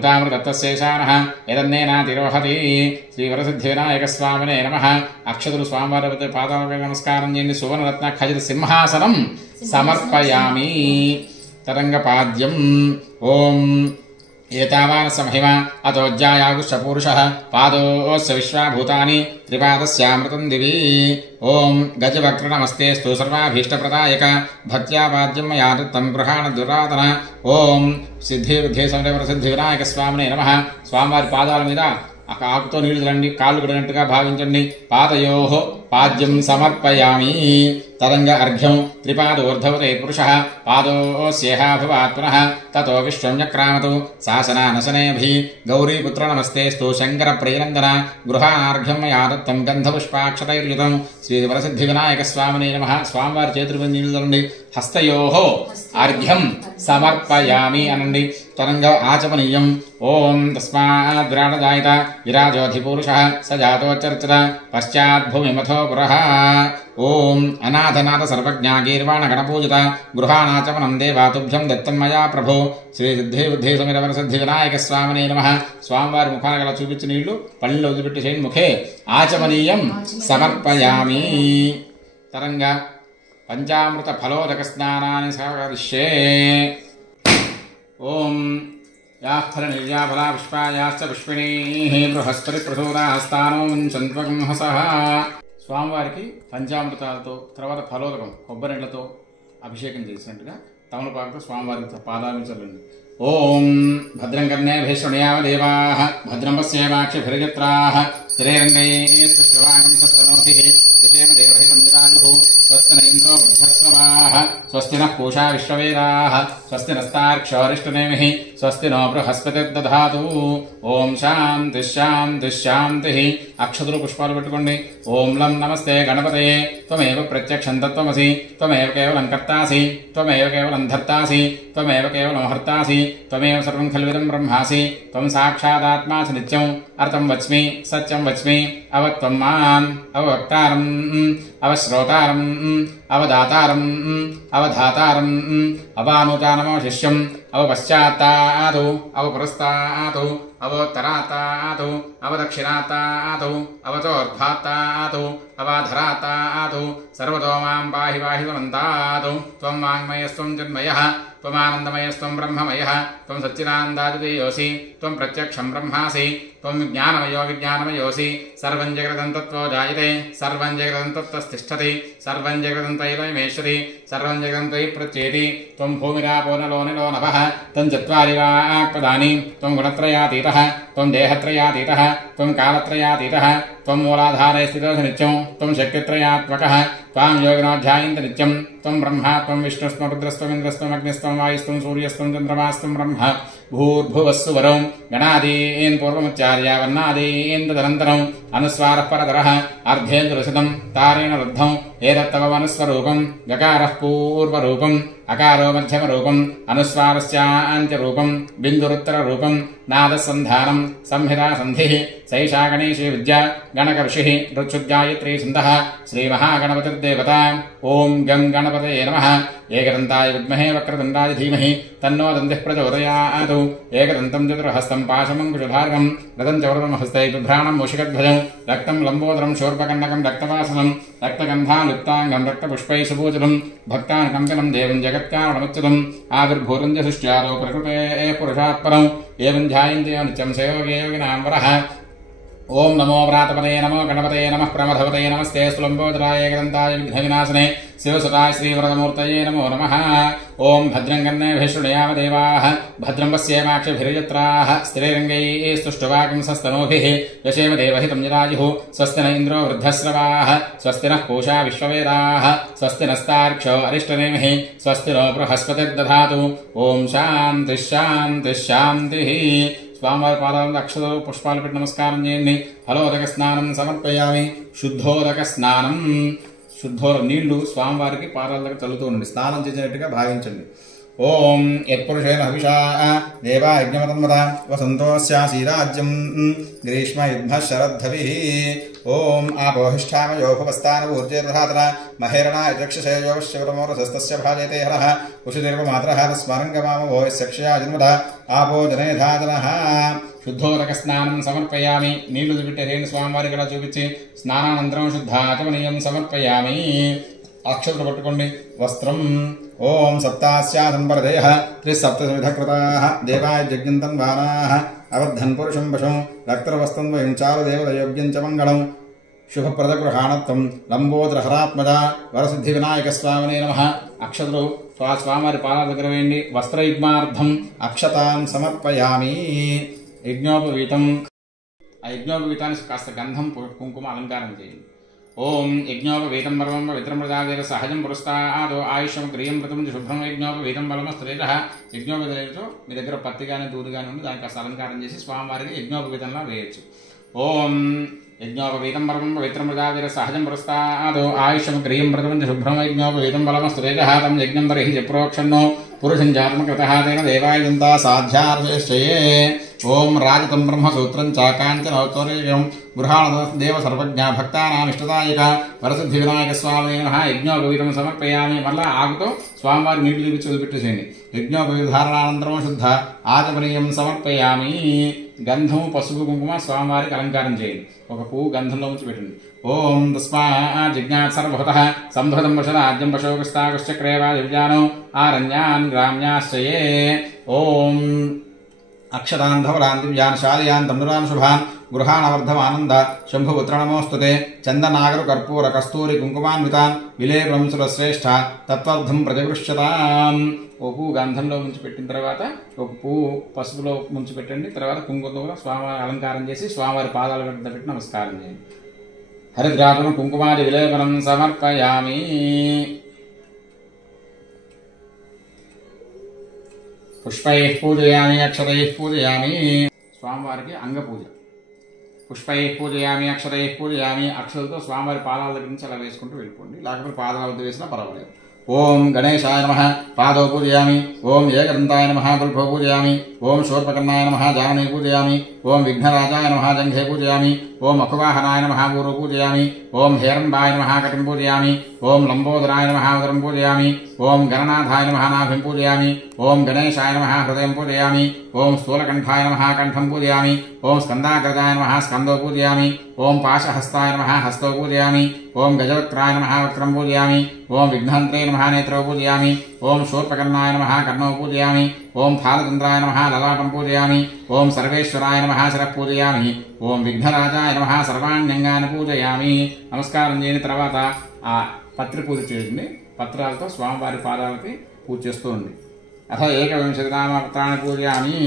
ఉతామృతత్వశేషానః యదన్నేనాతిరోహతి. శ్రీ వరసిద్ధి వినాయక స్వామినే నమః. అక్షతలు స్వామివారి పాదాలపై నమస్కారం చేయండి. సువర్ణరత్న ఖచ్చిత సింహాసనం సమర్పయామి. तरंगपाद्यम ओम एतावान् समहिम अतोज्यायागुश्चपूरुषः पादोऽस्य विश्वाभूतानि त्रिपादस्यामृतं दिवि ओम गजवक्त्र नमस्तेस्तु सर्वाभीष्टप्रदायक भक्त्या वाद्यं मया दत्तं गृहाण दुरातन ओम सिद्धिबुद्धि समन्वय सिद्धि विनायक स्वामिने नमः स्वामिवारि पादाల మీద ఆకుతో నీళ్లు రండి కాళ్ళు కడిగినట్టుగా భావించండి పాదయోః పాద్యం సమర్పయామి तरंग अर्घ्यं त्रिपादोर्धवते पुरुषः पादोऽस्येहाभवात् पुनः ततो विश्वं चक्रामतु शासनानशनेभिः गौरीपुत्र नमस्तेस्तु शङ्करप्रियनन्दन गृहाणार्घ्यं मया दत्तं गन्धपुष्पाक्षतैर्युतं श्रीवरसिद्धिविनायकस्वामिने नमः स्वामिवारि చేతుల నీళ్లు రండి हस्तयोः अर्घ्यं समर्पयामि अनंడి तरंग आचमनीयं ओम तस्माद् विराटजायत विराजोऽधिपुरुषः स जातोच्चर्चत पश्चात् भूमिमथो पुरः ओम अनाथनाथ सर्वज्ञा गीर्वाण गणपूजित गृहाणाचमनं देवातुभ्यं दत्तं मया प्रभो श्री सिद्धि बुद्धि समिरवर सिद्धि विनायक स्वामिने नमः स्वामिवारि मुखाన గల చూపించిన నీళ్లు పళ్ళలో వదిలిపెట్టి చేయండి ముఖే ఆచమనీయం సమర్పయామి तरंग पंचामृत फलोदक स्नानानि समर्पयिष्ये ओम याः फलनिर्या फला पुष्पायाश्च पुष्पिणीः बृहस्पति प्रसूदास्तानो मुञ्चन्त्वं हसः స్వామివారికి పంచామృతాలతో తర్వాత ఫలోదకం కొబ్బరి నీళ్లతో అభిషేకం చేసినట్టుగా తమలపాకుతో స్వామివారికి పాదాలు చల్లండి ఓం భద్రం కర్ణేభిः శృణుయామ దేవాः భద్రం పశ్యేమాక్షిభిర్యత్రాः స్థిరైరంగైः స్పృష్టవాగం సస్తనోభిः యజేమ దేవహితం జరాజుః స్వస్తి న ఇంద్రో వృద్ధస్రవాः స్వస్తి నః పూషా విశ్వవేదాः స్వస్తి నస్తార్క్ష్యో అరిష్టనేమిः స్వస్తి నో బృహస్పతిర్దధాతు ఓం శాంతి శాంతి శాంతిః అక్షతులు పుష్పాలు పెట్టుకోండి ఓం లం నమస్తే గణపతయే త్వమేవ ప్రత్యక్షం తత్వమసి త్వమేవ కేవలం కర్తాసి త్వమేవ కేవలం ధర్తాసి త్వమేవ కేవలం హర్తాసి త్వమేవ సర్వం ఖల్విదం బ్రహ్మాసి త్వం సాక్షాదాత్మాసి నిత్యం అర్థం వచ్మి సత్యం వచ్మి అవత్వం మాం అవవక్తారం అవశ్రోతారం అవదాతారం అవధాతారం అవానుచానమవశిష్యం అవపశ్చాత్తాతు అవపురస్తాతు అవోత్తరాతాతు అవదక్షిణాతాతు అవతోర్ధ్వాత్తాతు అవాధరాతాతు సర్వతో మాం పాహి పాహి త్వమంతాతు త్వం వాङ्मयस्त्वं చిన్మయః त्वमानन्दमयस्त्वं ब्रह्ममयः त्वं सच्चिदानन्दादिदेयोऽसि त्वं प्रत्यक्षं ब्रह्मासि त्वं ज्ञानमयो विज्ञानमयोऽसि सर्वं जगदं तत्त्वो जायते सर्वं जगदं तत्त्वस्तिष्ठति सर्वं जगदं तैलमहेश्वरि सर्वं जगदं त्वयि प्रत्येति त्वं भूमिरापो नलो निलो नभः तं चत्वारि वाक्पदानि त्वं गुणत्रयातीतः त्वं देहत्रयातीतः त्वं कालत्रयातीतः त्वं मूलाधारे स्थितोऽसि नित्यं त्वं शक्तित्रयात्मकः त्वां योगिनोऽध्यायन्ति नित्यं त्वं ब्रह्मा त्वं विष्णुस्त्वं रुद्रस्त्वं इन्द्रस्त्वं अग्निस्त्वं वायुस्त्वं सूर्यस्त्वं चन्द्रमास्त्वं ब्रह्म भूर्भुवस्सु वरं गणादीन् पूर्वमुच्चार्य वर्णादीन् तदनन्तरम् अनुस्वारः परतरः अर्धेन्दुरसितं तारेण रुद्धं एतत्तवमनुस्वरूपं गकारः पूर्वरूपम् अकारो मध्यमरूपम् अनुस्वारस्यान्त्यरूपम् बिन्दुरुत्तररूपम् नादसन्धानं संहिता सन्धिः सैषा गणेशी विद्या गणकऋषिः ऋक्षुद्गायत्री छन्दः श्रीमहागणपतिर्देवता ॐ गं गणपतये नमः एकदन्ताय विद्महे वक्रतुण्डाय धीमहि तन्नो दन्तिः प्रचोदयात् एकदन्तं चतुर्हस्तं पाशमङ्कुशधारकं रतं चौरतमहस्ते बिभ्राणं मूषिकध्वजं रक्तं लम्बोदरं शूर्पकण्डकं रक्तवासनं रक्तगन्धानुक्ताङ्गं रक्तपुष्पैः सुपूजितं भक्तानुकम्पिनं देवं जगत्कारणमुच्युतम् आविर्भूरञ्जसुश्चारो प्रकृतेः पुरुषात् परम् एवं ध्यायन्ति नित्यं स योगे योगिनां वरः ओम नमो व्रातपदये नमो गणपतये नमः प्रमथपतये नमस्ते सुलम्बोदराय एकदन्ताय विघ्नविनाशने शिवसुताय श्रीवरदमूर्तये नमो नमः ओम भद्रं कर्णेभिः शृणुयाम देवाः भद्रं पश्येमाक्षिभिर्यत्राः स्थिरैरङ्गैः स्तुष्टुवागुंसस्तनूभिः यशेम देवहितं जरायुः स्वस्ति न इन्द्रो वृद्धस्रवाः स्वस्ति नः पूषा विश्ववेदाः स्वस्ति नस्तार्क्ष्यो अरिष्टनेमिः स्वस्ति नो बृहस्पतिर्दधातु ओम शान्तिः शान्तिः शान्तिः स्वामिवारि पादाలకు అక్షతలు పుష్పాలు పెట్టి నమస్కారం చేయండి ఫలోదక స్నానం సమర్పయామి శుద్ధోదక స్నానం నీళ్లు స్వామివారికి పాదాల దగ్గర చల్లుతూ ఉండండి స్నానం చేసినట్టుగా భావించండి ఓం యత్పురుషేణ హవిషా దేవా యజ్ఞమతన్మత వసంతోస్యాసి రాజ్యం గ్రీష్మ యుద్ధ శరద్ధవిః ఓం ఆపోహిష్ఠామయోపస్థానూర్జేర్ధాతన మహేరణా యక్షసేయోశ్చవరమోరసస్తస్య భాజయతే హరః ఉషిదేర్వమాతరః స్మరంగమామో యస్యక్షయా జన్మద ఆపో జనేధాతనః శుద్ధోదక స్నానం సమర్పయామి నీళ్లు పెట్టేరేణు స్వామివారికి ఇలా చూపించి స్నానానంతరం శుద్ధాచమనీయం సమర్పయామి అక్షతలు పట్టుకోండి వస్త్రం ఓం సప్తాస్యాసంపరదేహ త్రిసప్తసమిధకృతాః దేవాయ యజ్ఞంతన్వానాః అవద్ధన్ పురుషం పశుం రక్తరవస్తం వహించాలు దేవతయోగ్యం చ మంగళం శుభప్రదగృహాణత్వం లంబోదరహరాత్మజ వరసిద్ధి వినాయక స్వామినే నమః. అక్షతలు స్వామివారి పాదాల దగ్గర వేయండి. వస్త్రయుగ్మార్థం అక్షతాన్ సమర్పయామి. యజ్ఞోపవీతం, ఆ యజ్ఞోపవీతానికి కాస్త గంధం కుంకుమ అలంకారం చేయండి. ఓం యజ్ఞోపవీతం పరమం పవిత్రం ప్రజాదేవ సహజం పురస్తాదో ఆయుషం క్రియం వ్రతం శుభ్రం యజ్ఞోపవీతం బలమ స్త్రీల. యజ్ఞోపవీతంతో మీ దగ్గర పత్తి కానీ దూది కానీ ఉంది, దానికి కాస్త అలంకారం చేసి స్వామివారికి యజ్ఞోపవీతంలా వేయచ్చు. ఓం యజ్ఞోపవీతం పరమం పవిత్రం ప్రజాదేవ సహజం పురస్తాదో ఆయుషం క్రియం వ్రతం శుభ్రం యజ్ఞోపవీతం బలమ స్త్రీల తం యజ్ఞం బర్హి చప్రోక్షణో పురుషం జాత్మకృతః తేన దేవాయంతా సాధ్యార్షయే. ఓం రాజతం బ్రహ్మసూత్రం చాకాంచనౌత్తరీయం గృహాణదేవ సర్వజ్ఞ భక్తానామిష్టదాయక వరసిద్ధి వినాయక స్వామి నమః. యజ్ఞోపవీతం సమర్పయామి. మళ్ళా ఆకుతో స్వామివారి నీళ్లు చూపించి వదిలిపెట్టేసేయండి. యజ్ఞోపవీధారణానంతరం శుద్ధ ఆచమనీయం సమర్పయామి. గంధము పసుపు కుంకుమ స్వామివారికి అలంకారం చేయండి. ఒక పువ్వు గంధంలో ఉంచి పెట్టండి. ఓం తస్మాత్ జిజ్ఞాత్ సర్వభూతః సంభృతం వశరాజ్యం పశోకస్తాకశ్చక్రేవా దివ్యానో ఆరణ్యాన్ గ్రామ్యాశ్చయే. ఓం అక్షరాన్ ధవరాన్ దివ్యాన్ శాలియాన్ తమ్నురాన్ శుభాన్ గృహాణవర్ధమానంద శంభుపుత్ర నమోస్తుతే. చందనాగరు కర్పూర కస్తూరి కుంకుమాన్వితాన్ విలేపంసుల శ్రేష్ఠ తత్వర్థం ప్రజగృష్యతాం. ఒక పువ్వు గంధంలో ముంచి పెట్టిన తర్వాత ఒక పువ్వు పసుపులో ముంచి పెట్టండి. తర్వాత కుంకుమతో స్వామివారి అలంకారం చేసి స్వామివారి పాదాల వద్ద పెట్టి నమస్కారం చేయండి. హరిద్రాపం కుంకుమాది విలేపనం సమర్పయామి. పుష్పైః పూజయామి అక్షరైః పూజయామి. స్వామివారికి అంగపూజ. పుష్పైః పూజయామి అక్షరైః పూజయామి. అక్షరలతో స్వామివారి పాదాల దగ్గర నుంచి అలా వేసుకుంటూ వెళ్ళిపోండి, లేకపోతే పాదాల వద్ద వేసినా పర్వాలేదు. ఓం గణేశాయ నమః పాదో పూజయామి. ఓం ఏకదంతాయ నమః గుల్ఫో పూజయామి. ఓం శూర్పకర్ణాయ నమః జాననే పూజయామి. ఓం విఘ్నరాజాయ నమః జంఘే పూజయామి. ఓం అఖువాహనాయ నమః ఊరు పూజయామి. ఓం హేరంబాయ నమః కటిం పూజయామి. ఓం లంబోదరాయ నమః ఉదరం పూజయామి. ఓం గణనాథాయ నమః నాభిం పూజయామి. ఓం గణేశాయ నమః హృదయం పూజయామి. ఓం స్థూలకంఠాయ నమః కంఠం పూజయామి. ఓం స్కందాగ్రజాయ నమః స్కందో పూజయామి. ఓం పాశహస్తాయ నమః హస్తో పూజయామి. ఓం గజవక్త్రాయ నమః వక్త్రం పూజయామి. ఓం విఘ్నంత్రే నమః నేత్రో పూజయామి. ఓం శూర్పకర్ణాయ నమః కర్ణో పూజయామి. ఓం ఫాలచంద్రాయ నమః లలాటం పూజయామి. ఓం సర్వేశ్వరాయ నమః శిరః పూజయామి. ఓం విఘ్నరాజాయ నమః సర్వాణ్యంగాన్ని పూజయామి. నమస్కారం చేయని తర్వాత ఆ పత్రి పూజ చేయండి. పత్రాలతో స్వామివారి పాదాలకి పూజ చేస్తూ ఉంది. అథ ఏకవింశతినామపత్రాన్ని పూజయామి.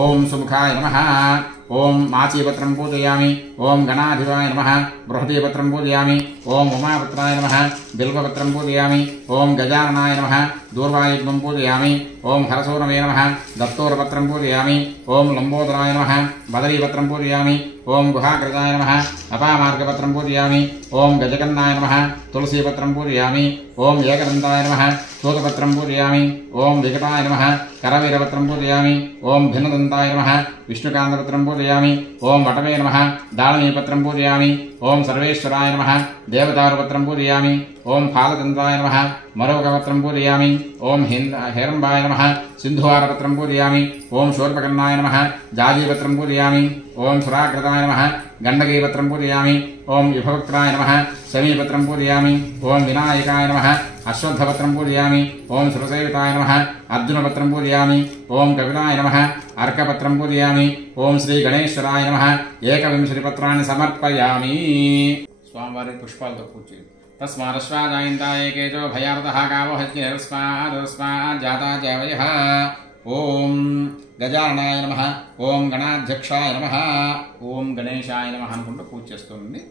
ఓం సుముఖాయ నమః. ఓం మాచీపత్రం పూజయామి. ఓం గణాధిపాయ నమః బృహదీపత్రం పూజయామి. ఓం ఉమాపత్రాయ నమః బిల్వపత్రం పూజయామి. ఓం గజాననాయ నమః దూర్వాయుగ్మం పూజయామి. ఓం హరసూనమే నమః దత్తోరపత్రం పూజయామి. ఓం లంబోదరాయ నమః బదరీపత్రం పూజయామి. ఓం గుహాగ్రజాయ నమః అపామార్గపత్రం పూజయామి. ఓం గజకన్నాయ నమః తులసీపత్రం పూజయామి. ఓం ఏకదంతాయ నమః శూతపత్రం పూజయామి. ఓం వికటాయ నమః కరవీరపత్రం పూజయామి. ఓం భిన్నదంతాయ నమః విష్ణుకాంతపత్రం పూజయామి. ఓం వటమే నమః దాళమీపత్రం పూజయామి. ఓం సర్వేశ్వరాయ నమః దేవదారుపత్రం పూజయామి. ఓం ఫాలచంద్రాయ నమః మరోగపత్రం పూజయామి. ఓం హేరంబాయ నమః సింధువారపత్రం పూజయామి. ఓం శూర్పకర్ణాయ నమః జాజీపత్రం పూజయామి. ఓం సురాకృతాయ నమః గండకీపత్రం పూజయామి. ఓం విభవక్త్రాయ నమః శమీపత్రం పూజయామి. ఓం వినాయకాయ నమః అశ్వత్థపత్రం పూజయామి. ఓం సురసేవితాయ నమః అర్జునపత్రం పూజయామి. ఓం కపిలాయ నమః అర్కపత్రం పూజయామి. ఓం శ్రీ గణేశ్వరాయ నమః ఏకవింశతి పత్రాన్ని సమర్పయామి. స్వామివారి పుష్పాలతో పూజ చేయండి. తస్మాదశ్వాజాయంతాయ కేజో భయారతః గావో హస్మాదస్మాద్ జాతా జవయః. ఓం గజాననాయ నమః. ఓం గణాధ్యక్షాయ నమః. ఓం గణేశాయ నమః అనుకుంటూ పూజ చేస్తుంది.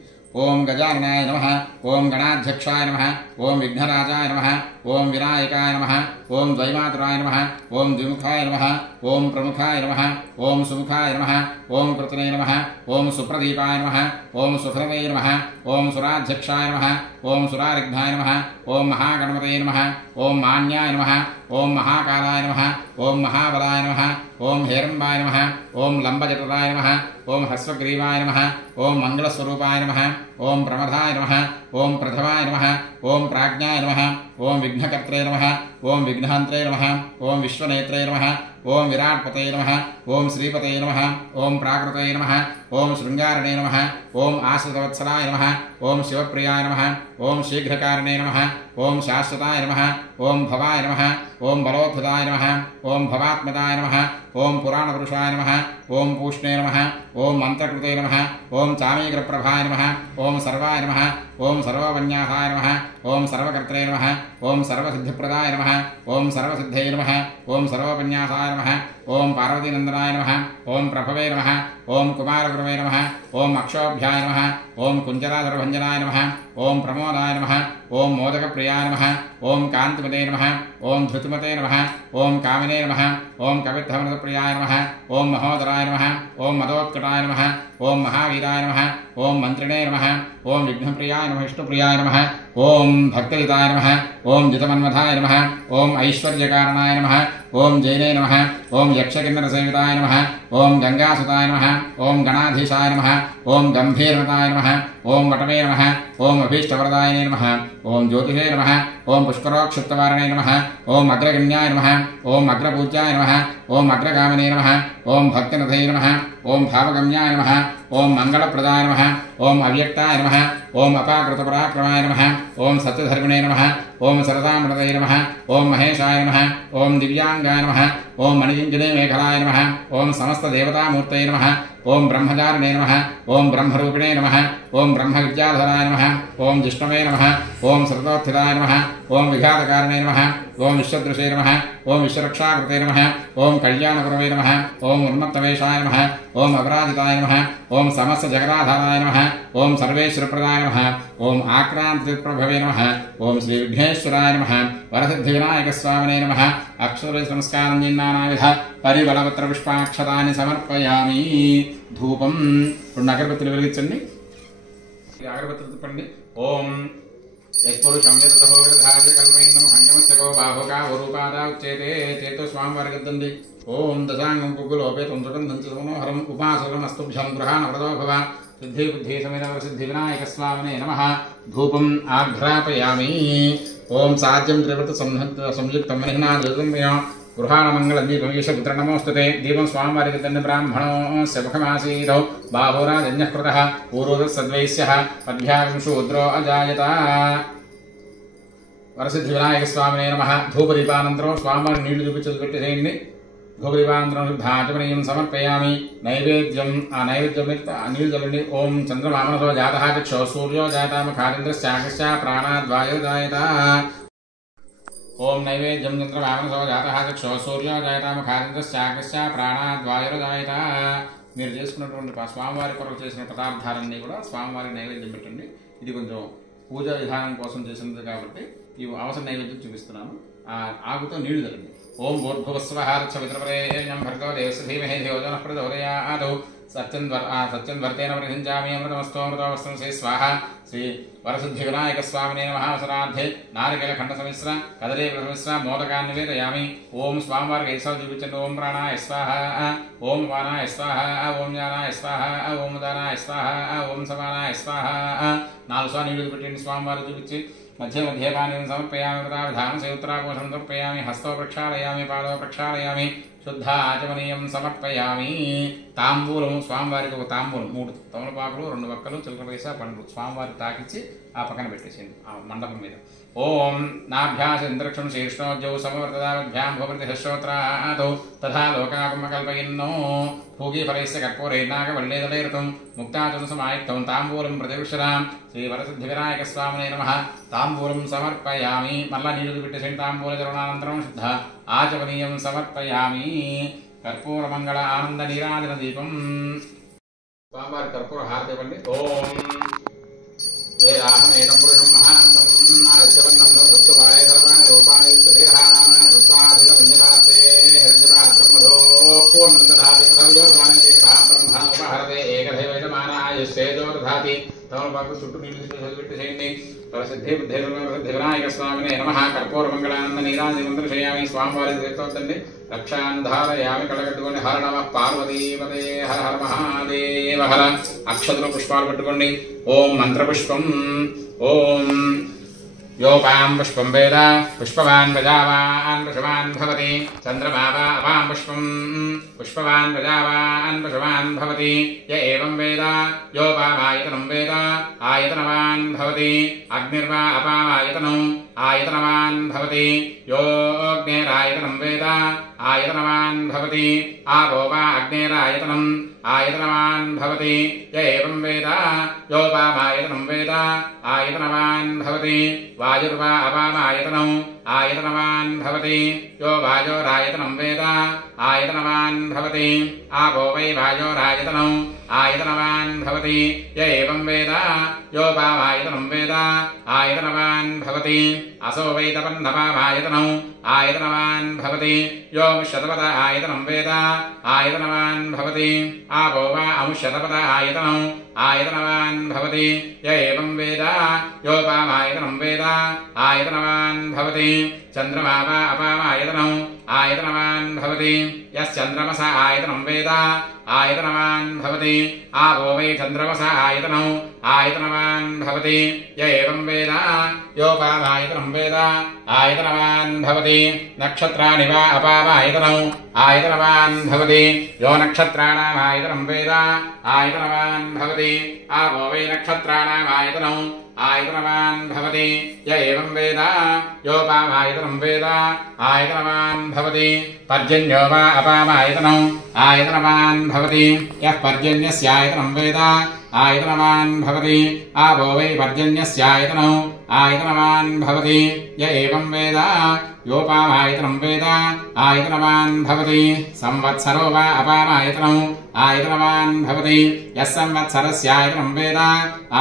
ఓం గజాననాయ నమః. ఓం గణాధ్యక్షాయ నమః. ఓం విఘ్నరాజాయ నమః. ఓం వినాయకాయ నమః. ఓం ద్వైమాతురాయ నమః. ఓం ద్విముఖాయ నమః. ఓం ప్రముఖాయ నమః. ఓం సుముఖాయ నమః. ఓం కృతనే నమః. ఓం సుప్రదీపాయ నమః. ఓం సుభ్రవే నమః. ఓం సురాధ్యక్షాయ నమః. ఓం సురారిఘ్నాయ నమః. ఓం మహాగణపతే నమః. ఓం మాన్యాయ నమః. ఓం మహాకాలాయ నమః. ఓం మహాబలాయ నమః. ఓం హేరంబాయ నమః. ఓం లంబజటరాయ నమః. ఓం హస్వగ్రీవాయ నమః. ఓం మంగళస్వరూపాయ నమః. ఓం ప్రమథాయ నమః ఓం ప్రథమాయ నమః ఓం ప్రాజ్ఞాయ నమః ఓం విఘ్నకర్త్రే నమః ఓం విఘ్నహంత్రే నమః ఓం విశ్వనేత్రే నమః ఓం విరాట్పతయ నమః ఓం శ్రీపతయ నమః ఓం ప్రాకృతయ నమః ఓం శృంగారణే నమః ఓం ఆశ్రితవత్సలాయ నమః ఓం శివప్రియాయ నమః ఓం శీఘ్రకారణే నమః ఓం శాశ్వతాయ నమః ఓం భవాయ నమః ఓం బలోద్ధతాయ నమః ఓం భవాత్మదాయ నమః ఓం పురాణపురుషాయ నమః ఓం పూష్ణే నమః ఓం మంత్రకృతే నమః ఓం చామీకరప్రభాయ నమః ఓం సర్వాయ నమః ఓం సర్వవన్యాసాయ నమః ఓం సర్వకర్త్రే నమః ఓం సర్వసిద్ధిప్రదాయ నమః ఓం సర్వసిద్ధే నమః ఓం సర్వోపన్యాసాయ నమః ఓం పార్వతీనందనాయ నమః ఓం ప్రభవే నమః ఓం కుమారగురవే నమః ఓం అక్షోభ్యాయ నమః ఓం కుంజరాధరభంజనాయ నమః ఓం ప్రమోదాయ నమః ఓం మోదకప్రియాయ నమః ఓం కాంతిమతే నమః ఓం ధృతిమతే నమః ఓం కామినే నమః ఓం కవిత్వమృతప్రియాయ నమః ఓం మహోదరాయ నమః ఓం మదోత్కటాయ నమః ఓం మహావీరాయ నమః ఓం మంత్రిణే నమః ఓం విఘ్నప్రియాయ నమః విష్ణుప్రియాయ నమః ఓం భక్తయుతాయ నమః ఓం జితమన్మథాయ నమః ఓం ఐశ్వర్యకారణాయ నమః ఓం జైనే నమః ఓం యక్షకిన్నరసేవితాయ నమః ఓం గంగాసుతాయ నమః ఓం గణాధీశాయ నమః ఓం గంభీరమతాయ నమః ఓం వటవే నమః ఓం అభీష్టవరదాయనే నమః ఓం జ్యోతిషే నమః ఓం పుష్కరోక్షిప్తవారణే నమః ఓం అగ్రగణ్యాయ నమః ఓం అగ్రపూజ్యాయ నమః ఓం అగ్రగామినే నమః ఓం భక్తినథై నమః ఓం భావగమ్యాయ నమః ఓం మంగళప్రదాయ నమః ఓం అవ్యక్తాయ నమః ఓం అపాకృతపరాక్రమాయ నమః ఓం సత్యధర్మిణే నమః ఓం సరదామృతై నమః ఓం మహేశాయ నమః ఓం దివ్యాంగాయ నమః ఓం మణిజింజనే మేఘలాయ నమః ఓం సమస్తదేవతామూర్తై నమః ఓం బ్రహ్మచారిణే నమః ఓం బ్రహ్మరూపిణే నమః ఓం బ్రహ్మవిద్యాధరాయ నమః ఓం జిష్ణవే నమః ఓం సర్వోత్థితాయ నమః ఓం విఘాతకారణే నమః ఓం విశ్వదృశే నమః ఓం విశ్వరక్షాకృతే నమః ఓం కళ్యాణగురవే నమః ఓం ఉన్మత్తవేషాయ నమః ఓం అపరాజితాయ నమః ఓం సమస్త జగదాధారాయ నమః ఓం సర్వేశ్వరప్రదాయ నమః ఓం ఆక్రాంతిప్రభవే నమః ఓం శ్రీ విఘ్నేశ్వరాయ నమః వరసిద్ధి వినాయక స్వామినే నమః అక్షర సంస్కారం నానావిధ పరిబలపత్ర పుష్పాక్షతాన్ని సమర్పయామి. ధూపం రెండు అగరబత్తులు వెలిగించండి. అగరబత్తులు తిప్పండి. ఓం యత్పురుషం యతోవిధాయ కల్పయిందం హంగమస్యకో బాహుకా ఉరూపాదా ఉచ్చేతే చేతో స్వామివారికి ఎత్తండి. ఓం దశాంగం కుగ్గులోపేతం సుగంధం మనోహరం ఉపాసనం అస్తుభ్యం గృహాణ వ్రతో భవ సిద్ధి బుద్ధి సమేత సిద్ధి వినాయక స్వామినే నమః. ధూపం ఆఘ్రాపయామి. ఓం సాధ్యం త్రివృత సంయుక్తం మనిహ్నాదృతం గృహాణ మంగళ దీపం ఈశపుత్ర నమోస్తుతే. దీపం స్వామివారికి ఎత్తండి. బ్రాహ్మణోస్య ముఖమాసీతౌ బాహురాజన్యఃకృతః పూర్వతః సద్వైశ్యః పద్భ్యాం శూద్రో అజాయత. వరసిద్ధి వినాయక స్వామినే నమః. ధూపదీపానంతరం స్వామివారి నీళ్లు చూపించి పెట్టేసేయండి. ధూపదీపానంతరం శుద్ధాచమనీయం సమర్పయామి. నైవేద్యం ఆ నైవేద్యం నీళ్లు చల్లండి. ఓం చంద్రమామనసో జాతః చక్షో సూర్యో జాతామఖారింద్రశ్చాకశ్చ ప్రాణాద్వాయో జాయత. ఓం నైవేద్యం చంద్రమామనసో జాతః చక్షో సూర్యో జాతామఖారింద్రశ్చాకశ్చ ప్రాణాద్వాయో జాయత. మీరు చేసుకున్నటువంటి స్వామివారి కొరకు చేసిన పదార్థాలన్నీ కూడా స్వామివారికి నైవేద్యం పెట్టండి. ఇది కొంచెం పూజా విధానం కోసం చేసినది కాబట్టి ఈ అవసర నైవేద్యం చూపిస్తున్నాను. ఆకుతో నీళ్లు చల్లండి. ఓం భూర్భువస్వహారక్షవిత్రపరేణ్యం భర్గో దేవస్య ధీమహి ధియోజనః ప్రచోదయాత్. సత్యన్వర్తేన ప్రతించామి అమృతమస్తోమృతోవస్త్రం శ్రీ స్వాహ. శ్రీ వరసిద్ధి వినాయక స్వామినే నమః. అవసరార్థే నారికేళ ఖండ సమిశ్ర కదలీ సమిశ్ర మోదకాన్ని నివేదయామి. ఓం స్వామివారికి ఐసవ చూపించండి. ఓం ప్రాణాయ స్వాహ, ఓం పానాయ స్వాహ, ఓం జ్ఞానాయ స్వాహ, ఓం ఉదానాయ స్వాహ, ఓం సమానాయ స్వాహ. 4 సార్లు నీళ్లు పెట్టండి స్వామివారికి చూపించి. మధ్య మధ్య పానీయం సమర్పయామి. విధానం సేత్రాకోశం సమర్పయామి. హస్తో ప్రక్షాళయామి. పాదో ప్రక్షాళయామి. శుద్ధ ఆచమనీయం సమర్పయామి. తాంబూలం స్వామివారికి ఒక తాంబూలం 3 తమలపాకులు 2 వక్కలు చిల్లర పైసా పండ్లు స్వామివారికి తాకిచ్చి ఆ పక్కన పెట్టేసింది ఆ మండపం మీద. ఓం నాభ్యాస ఇంద్రక్షం శీర్ష్ణోజ్జౌ సమవర్తదాభ్యాం భవతి హర్షోత్రాతో తథా లోకాకుమకల్పయన్నో భూగీఫలైస్య కర్పూరైర్నాగవల్లేదలైరతం ముక్తాచం సమాయుక్తం తాంబూలం ప్రతివృషరాం. శ్రీ వరసిద్ధి వినాయక స్వామినే నమః. తాంబూలం సమర్పయామి. మళ్ళా నీళ్లు పెట్టేసి తాంబూల చరణానంతరం శుద్ధ ఆచమనీయం సమర్పయామి. కర్పూర మంగళ ఆనంద నీరాజన దీపం. స్వామివారి కర్పూర హారతి ఇవ్వండి. ఓం వేదాహమేదం పురుషం మహాంతం నాదిత్యవన్నందం సత్సువాయ సర్వాణి రూపాణి సుధీరహానామాని కృత్వాభిగంజనాస్తే హిరణ్యపాత్రం మధో పూర్ణం దధాతి పదవ్యో బ్రహ్మ ఉపహరతే ఏకదైవమానాయుష్ేజో దధాతి. తమలపాకు చుట్టూ నీళ్లు పెట్టేసేయండి. సిద్ధి బుద్ధి వినాయక స్వామినే నమః. కర్పూర మంగళానంద నీరాజి మంత్రశయామి. స్వామివారి చేతోతండి రక్షాన్ ధారయామి. కడగట్టుకోండి. హర నమః పార్వతీపదే హర హర మహాదేవ హర. అక్షతులు పుష్పాలు పెట్టుకోండి. ఓం మంత్రపుష్పం. ఓం योपां पुष्पं वेद पुष्पवान् प्रजावान् पशुमान् भवति। चन्द्रमा वा अपां पुष्पं पुष्पवान् प्रजावान् पशुमान् भवति। य एवं वेद योपामायतनं वेद आयतनवान् भवति। अग्निर्वा अपामायतनम् आयतनवान् भवति। योऽग्नेरायतनं वेद आयतनवान् भवति। आपो वा अग्नेरायतनम् आयतनवान् भवति। य एवं वेद योपामायतनं वेद आयतनवान् भवति। वायुर्वा अपामायतनम् आयतनवान् भवति। यो वायोरायतनं वेद आयतनवान् भवति। आपो वै वायोरायतनम् आयतनवान् भवति। य एवं वेद योपामायतनं वेद आयतनवान् भवति। असो वै तपन्नपामायतनम् आयतनवान् भवति। यो मुष्यतपद आयतनं वेद आयतनवान् भवति। आपो वा अमुष्यतपद आयतनम् आयतनवान् भवति। य एवं वेद योपामायतनं वेद आयतनवान् भवति। चन्द्रमा वा अपामायतनम् आयतनवान् भवति। यश्चन्द्रमस आयतनं वेद आयतनवान् भवति। आपो वै चन्द्रमस आयतनम् आयतनवान् भवति। य एवं वेद योपामायतनं वेद आयतनवान् भवति। नक्षत्राणि वा अपामायतनम् आयतनवान् भवति। यो नक्षत्राणाम् आयतनं वेद आयतनवान् भवति। आपो वै नक्षत्राणाम् आयतनम् आयतनवान् भवति। य एवं वेद योपामायतनं वेद आयतनवान् भवति। पर्जन्यो वा अपामायतनम् आयतनवान् भवति। यः पर्जन्यस्यायतनं वेद आयतनवान् भवति। आपो वै पर्जन्यस्यायतनम् आयतनवान् भवति। य एवं वेद योपामायतनं वेद आयतनवान् भवति। संवत्सरो वा अपामायतनम् आयतनवान् भवति। यः संवत्सरस्यायतनं वेद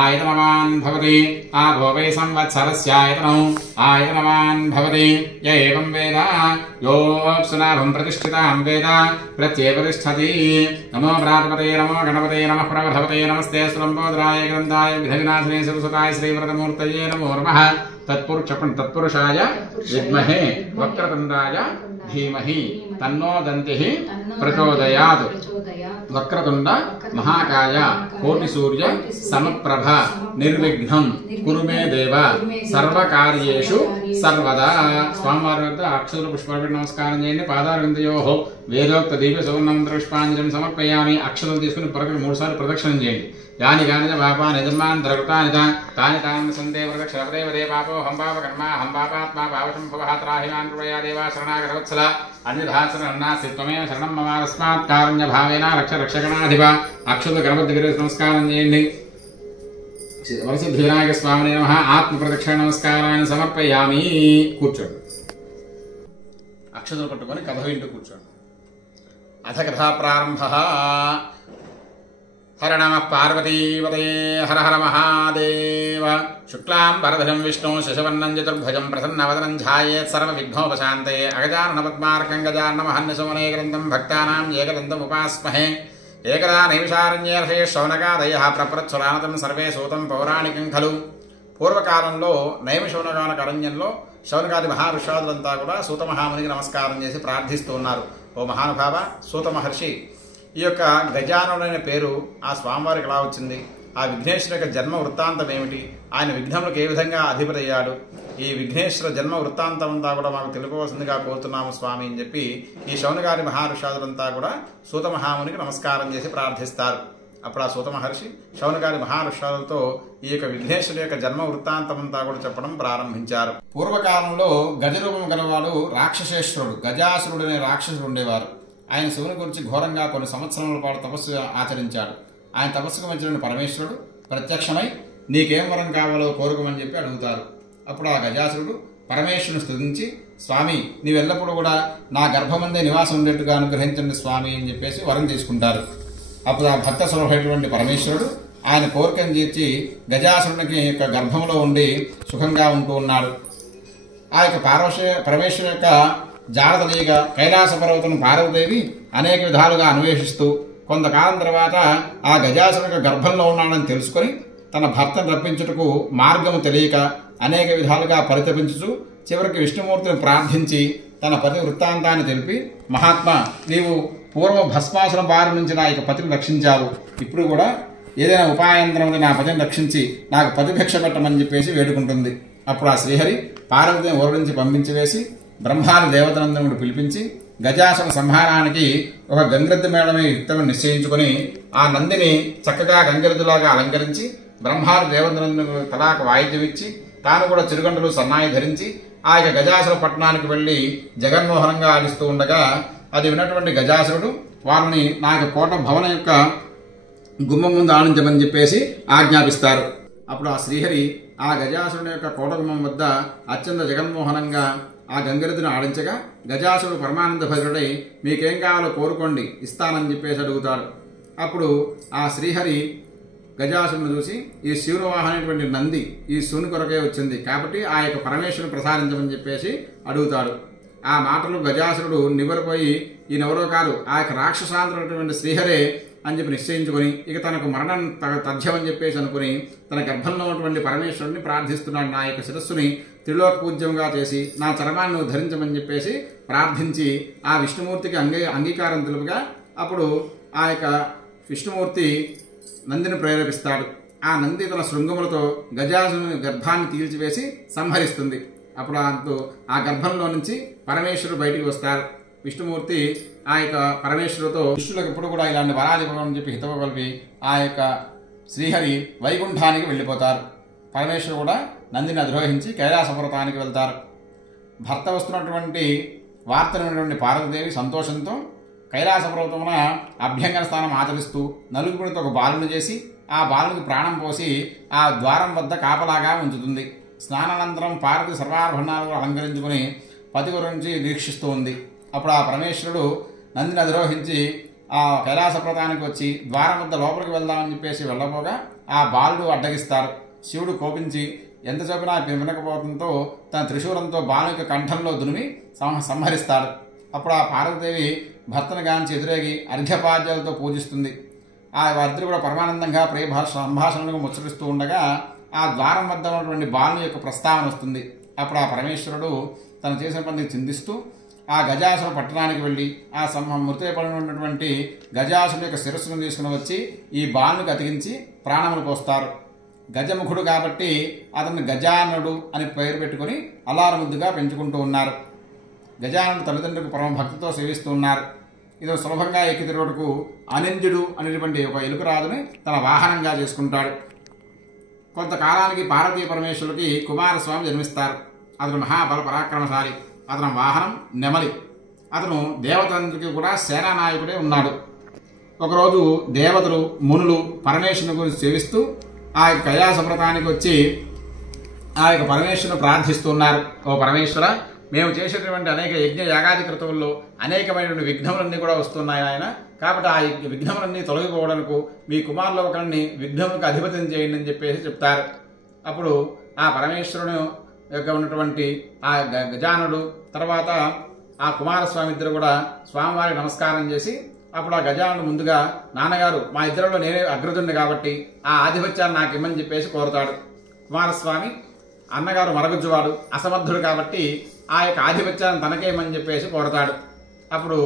आयतनवान् भवति। आपो वै संवत्सरस्यायतनम् आयतनवान् भवति। य एवं वेद योऽप्सुनाभं प्रतिष्ठितां वेद प्रत्येपतिष्ठति। नमो प्रातपते नमो गणपते नमः प्रभवते नमस्ते सुलम्बोदराय ग्रन्थाय विघ्नविनाशिने सरस्वताय श्रीवरदमूर्तये नमो नमः। तत्पुरुषाय विद्महे वक्रतुण्डाय धीमहि तन्नो दन्तिः प्रचोदयात्। वक्रतुण्ड महाकाय कोटिसूर्य समप्रभ निर्विघ्नं कुरु मे देव सर्वकार्येषु सर्वदा। స్వామివారి వద్ద అక్షర పుష్పాలు నమస్కారం చేయండి. పాదారవిందయోః వేదోక్త దీప సువర్ణమంత్ర పుష్పాంజలిం సమర్పయామి. అక్షరాలు తీసుకుని పరగ 3 సార్లు ప్రదక్షిణం చేయండి. యాని గాని పాపాని జన్మాంతరకృతాని తాని తాని సందే ప్రదక్షిణవదే పాపో హంపాప కర్మ హంపాపాత్మా పావశంభవః త్రాహిమాన్ కృపయా దేవా శరణాగతవత్సల అన్యథాశరణాస్తి త్వమేవ శరణం మమ తస్మాత్ కారుణ్య భావేన రక్ష రక్షగణాధిప. అక్షర గణపతి దగ్గర నమస్కారం చేయండి. వరసిద్ధి వినాయక స్వామినే నమః. ఆత్మ ప్రదక్షిణ నమస్కారాన్ని సమర్పయామి. కూర్చోండి. అక్షతలు పట్టుకొని కథ వింటూ కూర్చోండి. అథ కథా ప్రారంభ. హర నమః పార్వతీపదే హర హర మహాదేవ. శుక్లాం వరదరం విష్ణు శశవర్ణం చతుర్భుజం ప్రసన్నవదనం ధ్యాయేత్ సర్వవిఘ్నోపశాంతే. అగజానన పద్మార్కం గజానన మహన్నిశమనేకదంతం భక్తానాం ఏకదంతం ఉపాస్మహే. ఏకదా నైమిషారణ్యే ఋషే శౌనకాదయః ప్రప్రచ్ఛురానతం సర్వే సూతం పౌరాణికం ఖలు. పూర్వకాలంలో నైమిషౌనకానక అరణ్యంలో శౌనకాది మహావిషాదులంతా కూడా సూత మహామునికి నమస్కారం చేసి ప్రార్థిస్తూ ఉన్నారు. ఓ మహానుభావ సూత మహర్షి, ఈ యొక్క గజాననుడైన పేరు ఆ స్వామివారికి ఎలా వచ్చింది? ఆ విఘ్నేశ్వర యొక్క జన్మ వృత్తాంతం ఏమిటి? ఆయన విఘ్నములకు ఏ విధంగా అధిపతి అయ్యాడు? ఈ విఘ్నేశ్వర జన్మ వృత్తాంతం అంతా కూడా మాకు తెలుపవలసిందిగా కోరుతున్నాము స్వామి అని చెప్పి ఈ శౌనకాది మహారుషాదులంతా కూడా సూత మహామునికి నమస్కారం చేసి ప్రార్థిస్తారు. అప్పుడు ఆ సూత మహర్షి శౌనకాది మహారుషాదులతో ఈ యొక్క విఘ్నేశ్వర యొక్క జన్మ వృత్తాంతం అంతా కూడా చెప్పడం ప్రారంభించారు. పూర్వకాలంలో గజరూపం గలవాడు రాక్షసేశ్వరుడు గజాసురుడు అనే రాక్షసుడు ఉండేవారు. ఆయన శివుని గురించి ఘోరంగా కొన్ని సంవత్సరముల పాటు తపస్సు ఆచరించాడు. ఆయన తపస్సుకు వచ్చిన పరమేశ్వరుడు ప్రత్యక్షమై నీకేం వరం కావాలో కోరుకోమని చెప్పి అడుగుతారు. అప్పుడు ఆ గజాసురుడు పరమేశ్వరుని స్తుతించి, స్వామి నీవెల్లప్పుడూ కూడా నా గర్భమందే నివాసం ఉండేట్టుగా అనుగ్రహించండి స్వామి అని చెప్పేసి వరం తీసుకుంటారు. అప్పుడు ఆ భక్త స్వరూపమైనటువంటి పరమేశ్వరుడు ఆయన కోరికను తీర్చి గజాసురునికి యొక్క గర్భంలో ఉండి సుఖంగా ఉంటూ ఉన్నాడు. ఆ యొక్క పరమేశ్వరు యొక్క జాడతలీగా కైలాస పర్వతం పార్వతీదేవి అనేక విధాలుగా అన్వేషిస్తూ కొంతకాలం తర్వాత ఆ గజాసురుని గర్భంలో ఉన్నాడని తెలుసుకొని తన భర్తను రప్పించుటకు మార్గము తెలియక అనేక విధాలుగా పరితపించుచు చివరికి విష్ణుమూర్తిని ప్రార్థించి తన పతి వృత్తాంతాన్ని తెలిపి, మహాత్మా, నీవు పూర్వం భస్మాసుల బారి నుంచి నా యొక్క పతిని రక్షించావు. ఇప్పుడు కూడా ఏదైనా ఉపాయంతరం నా పతిని రక్షించి నాకు పతిభిక్ష పెట్టమని చెప్పేసి వేడుకుంటుంది. అప్పుడు ఆ శ్రీహరి పార్వతిని ఊరి నుంచి పంపించి వేసి బ్రహ్మాది దేవతలందరూ పిలిపించి గజాసుర సంహారానికి ఒక గంగిరెద్దు మేళమే యుక్తమని నిశ్చయించుకుని ఆ నందిని చక్కగా గంగిరెద్దులాగా అలంకరించి బ్రహ్మాది దేవతలందరూ తలాక వాయిద్యం ఇచ్చి తాను కూడా చిరుగంటలు సన్నాయి ధరించి ఆ యొక్క గజాసుర పట్టణానికి వెళ్లి జగన్మోహనంగా ఆడిస్తూ ఉండగా అది విన్నటువంటి గజాసురుడు వారిని నా యొక్క కోట భవన యొక్క గుమ్మం ముందు ఆడించమని చెప్పేసి ఆజ్ఞాపిస్తారు. అప్పుడు ఆ శ్రీహరి ఆ గజాసురుని యొక్క కోట గుమ్మం వద్ద అత్యంత జగన్మోహనంగా ఆ గంగిరెద్దును ఆడించగా గజాసురుడు పరమానంద భద్రుడై మీకేం కావాలో కోరుకోండి ఇస్తానని చెప్పేసి అడుగుతాడు. అప్పుడు ఆ శ్రీహరి గజాసురుని చూసి ఈ శివుని వాహనటువంటి నంది ఈ శివుని కొరకే వచ్చింది కాబట్టి ఆ యొక్క పరమేశ్వరుని ప్రసాదించమని చెప్పేసి అడుగుతాడు. ఆ మాటలు గజాసురుడు నివ్వరిపోయి ఈయనెవరో కాదు ఆ యొక్క రాక్షసాంతరైనటువంటి శ్రీహరే అని చెప్పి నిశ్చయించుకొని ఇక తనకు మరణం తథ్యమని చెప్పేసి అనుకుని తన గర్భంలో ఉన్నటువంటి పరమేశ్వరుని ప్రార్థిస్తున్నాడు. నా యొక్క శిరస్సుని త్రిలోక పూజ్యంగా చేసి నా చర్మాన్ని నువ్వు ధరించమని చెప్పేసి ప్రార్థించి ఆ విష్ణుమూర్తికి అంగీకారం తెలుపుగా అప్పుడు ఆ యొక్క విష్ణుమూర్తి నందిని ప్రేరేపిస్తాడు. ఆ నంది తన శృంగములతో గజాసుని గర్భాన్ని తీల్చివేసి సంహరిస్తుంది. అప్పుడు ఆ గర్భంలో నుంచి పరమేశ్వరుడు బయటికి వస్తారు. విష్ణుమూర్తి ఆ యొక్క పరమేశ్వరుడితో విష్ణులకు ఎప్పుడు కూడా ఇలాంటి వరాలు ఇవ్వమని చెప్పి హితవు కలిపి ఆ యొక్క శ్రీహరి వైకుంఠానికి వెళ్ళిపోతారు. పరమేశ్వరుడు కూడా నందిని అధిరోహించి కైలాసపర్వతానికి వెళ్తారు. భర్త వస్తున్నటువంటి వార్తనటువంటి పార్వతీదేవి సంతోషంతో కైలాసపర్వతమున అభ్యంగన స్థానం ఆచరిస్తూ నలుగురితో ఒక బాలుని చేసి ఆ బాలునికి ప్రాణం పోసి ఆ ద్వారం వద్ద కాపలాగా ఉంచుతుంది. స్నానానంతరం పార్వతి సర్వాభరణాలు అలంకరించుకుని పతి గురించి వీక్షిస్తూ ఉంది. అప్పుడు ఆ పరమేశ్వరుడు నందిని అధిరోహించి ఆ కైలాసపర్వతానికి వచ్చి ద్వారం వద్ద లోపలికి వెళ్దామని చెప్పేసి వెళ్ళబోగా ఆ బాలుడు అడ్డగిస్తారు. శివుడు కోపించి ఎంత చెప్పినా వినకపోవడంతో తన త్రిశూలంతో బాలుని కంఠంలో దునిమి సంహరిస్తాడు. అప్పుడు ఆ పార్వతీదేవి భర్తను గాంచి ఎదురేగి అర్ఘ్యపాద్యాలతో పూజిస్తుంది. ఆ వారిద్దరు కూడా పరమానందంగా సంభాషణలకు ముచ్చరిస్తూ ఉండగా ఆ ద్వారం వద్ద ఉన్నటువంటి బాలుని యొక్క ప్రస్తావన వస్తుంది. అప్పుడు ఆ పరమేశ్వరుడు తను చేసిన పనిని చిందిస్తూ ఆ గజాసుర పట్టణానికి వెళ్ళి ఆ మృతపడి ఉన్నటువంటి గజాసురుడి యొక్క శిరస్సును తీసుకుని వచ్చి ఈ బాలునికి అతికించి ప్రాణములు పోస్తారు. గజముఖుడు కాబట్టి అతన్ని గజానుడు అని పేరు పెట్టుకుని అలారముద్దుగా పెంచుకుంటూ ఉన్నారు. గజానుడు తల్లిదండ్రులకు పరమ భక్తితో సేవిస్తూ ఉన్నారు. ఇది సులభంగా ఎక్కి తిరుగుటకు అనింజుడు అనేటువంటి ఒక ఎలుకరాజుని తన వాహనంగా చేసుకుంటాడు. కొంతకాలానికి పార్వతీ పరమేశ్వరుడికి కుమారస్వామి జన్మిస్తారు. అతను మహాబల పరాక్రమశాలి. అతని వాహనం నెమలి. అతను దేవతలందరికీ కూడా సేనానాయకుడే ఉన్నాడు. ఒకరోజు దేవతలు మునులు పరమేశ్వరుని గురించి సేవిస్తూ ఆ యొక్క కైలాసవ్రతానికి వచ్చి ఆ యొక్క పరమేశ్వరుని ప్రార్థిస్తున్నారు. ఓ పరమేశ్వర, మేము చేసేటువంటి అనేక యజ్ఞ యాగాది క్రతువుల్లో అనేకమైనటువంటి విఘ్నములన్నీ కూడా వస్తున్నాయి ఆయన. కాబట్టి ఆ విఘ్నములన్నీ తొలగిపోవడానికి మీ కుమారుల ఒకరిని విఘ్నములకు అధిపతిని చేయండి అని చెప్పేసి చెప్తారు. అప్పుడు ఆ పరమేశ్వరుని యొక్క ఉన్నటువంటి ఆ గజానుడు తర్వాత ఆ కుమారస్వామి ఇద్దరు కూడా స్వామివారికి నమస్కారం చేసి అప్పుడు ఆ గజానుడు ముందుగా నాన్నగారు మా ఇద్దరిలో నేనే అగ్రజుడిని కాబట్టి ఆ ఆధిపత్యాన్ని నాకు ఇమ్మని చెప్పేసి కోరుతాడు. కుమారస్వామి అన్నగారు మరగుజ్జువాడు అసమర్థుడు కాబట్టి ఆ యొక్క ఆధిపత్యాన్ని తనకేమని చెప్పేసి కోరతాడు. అప్పుడు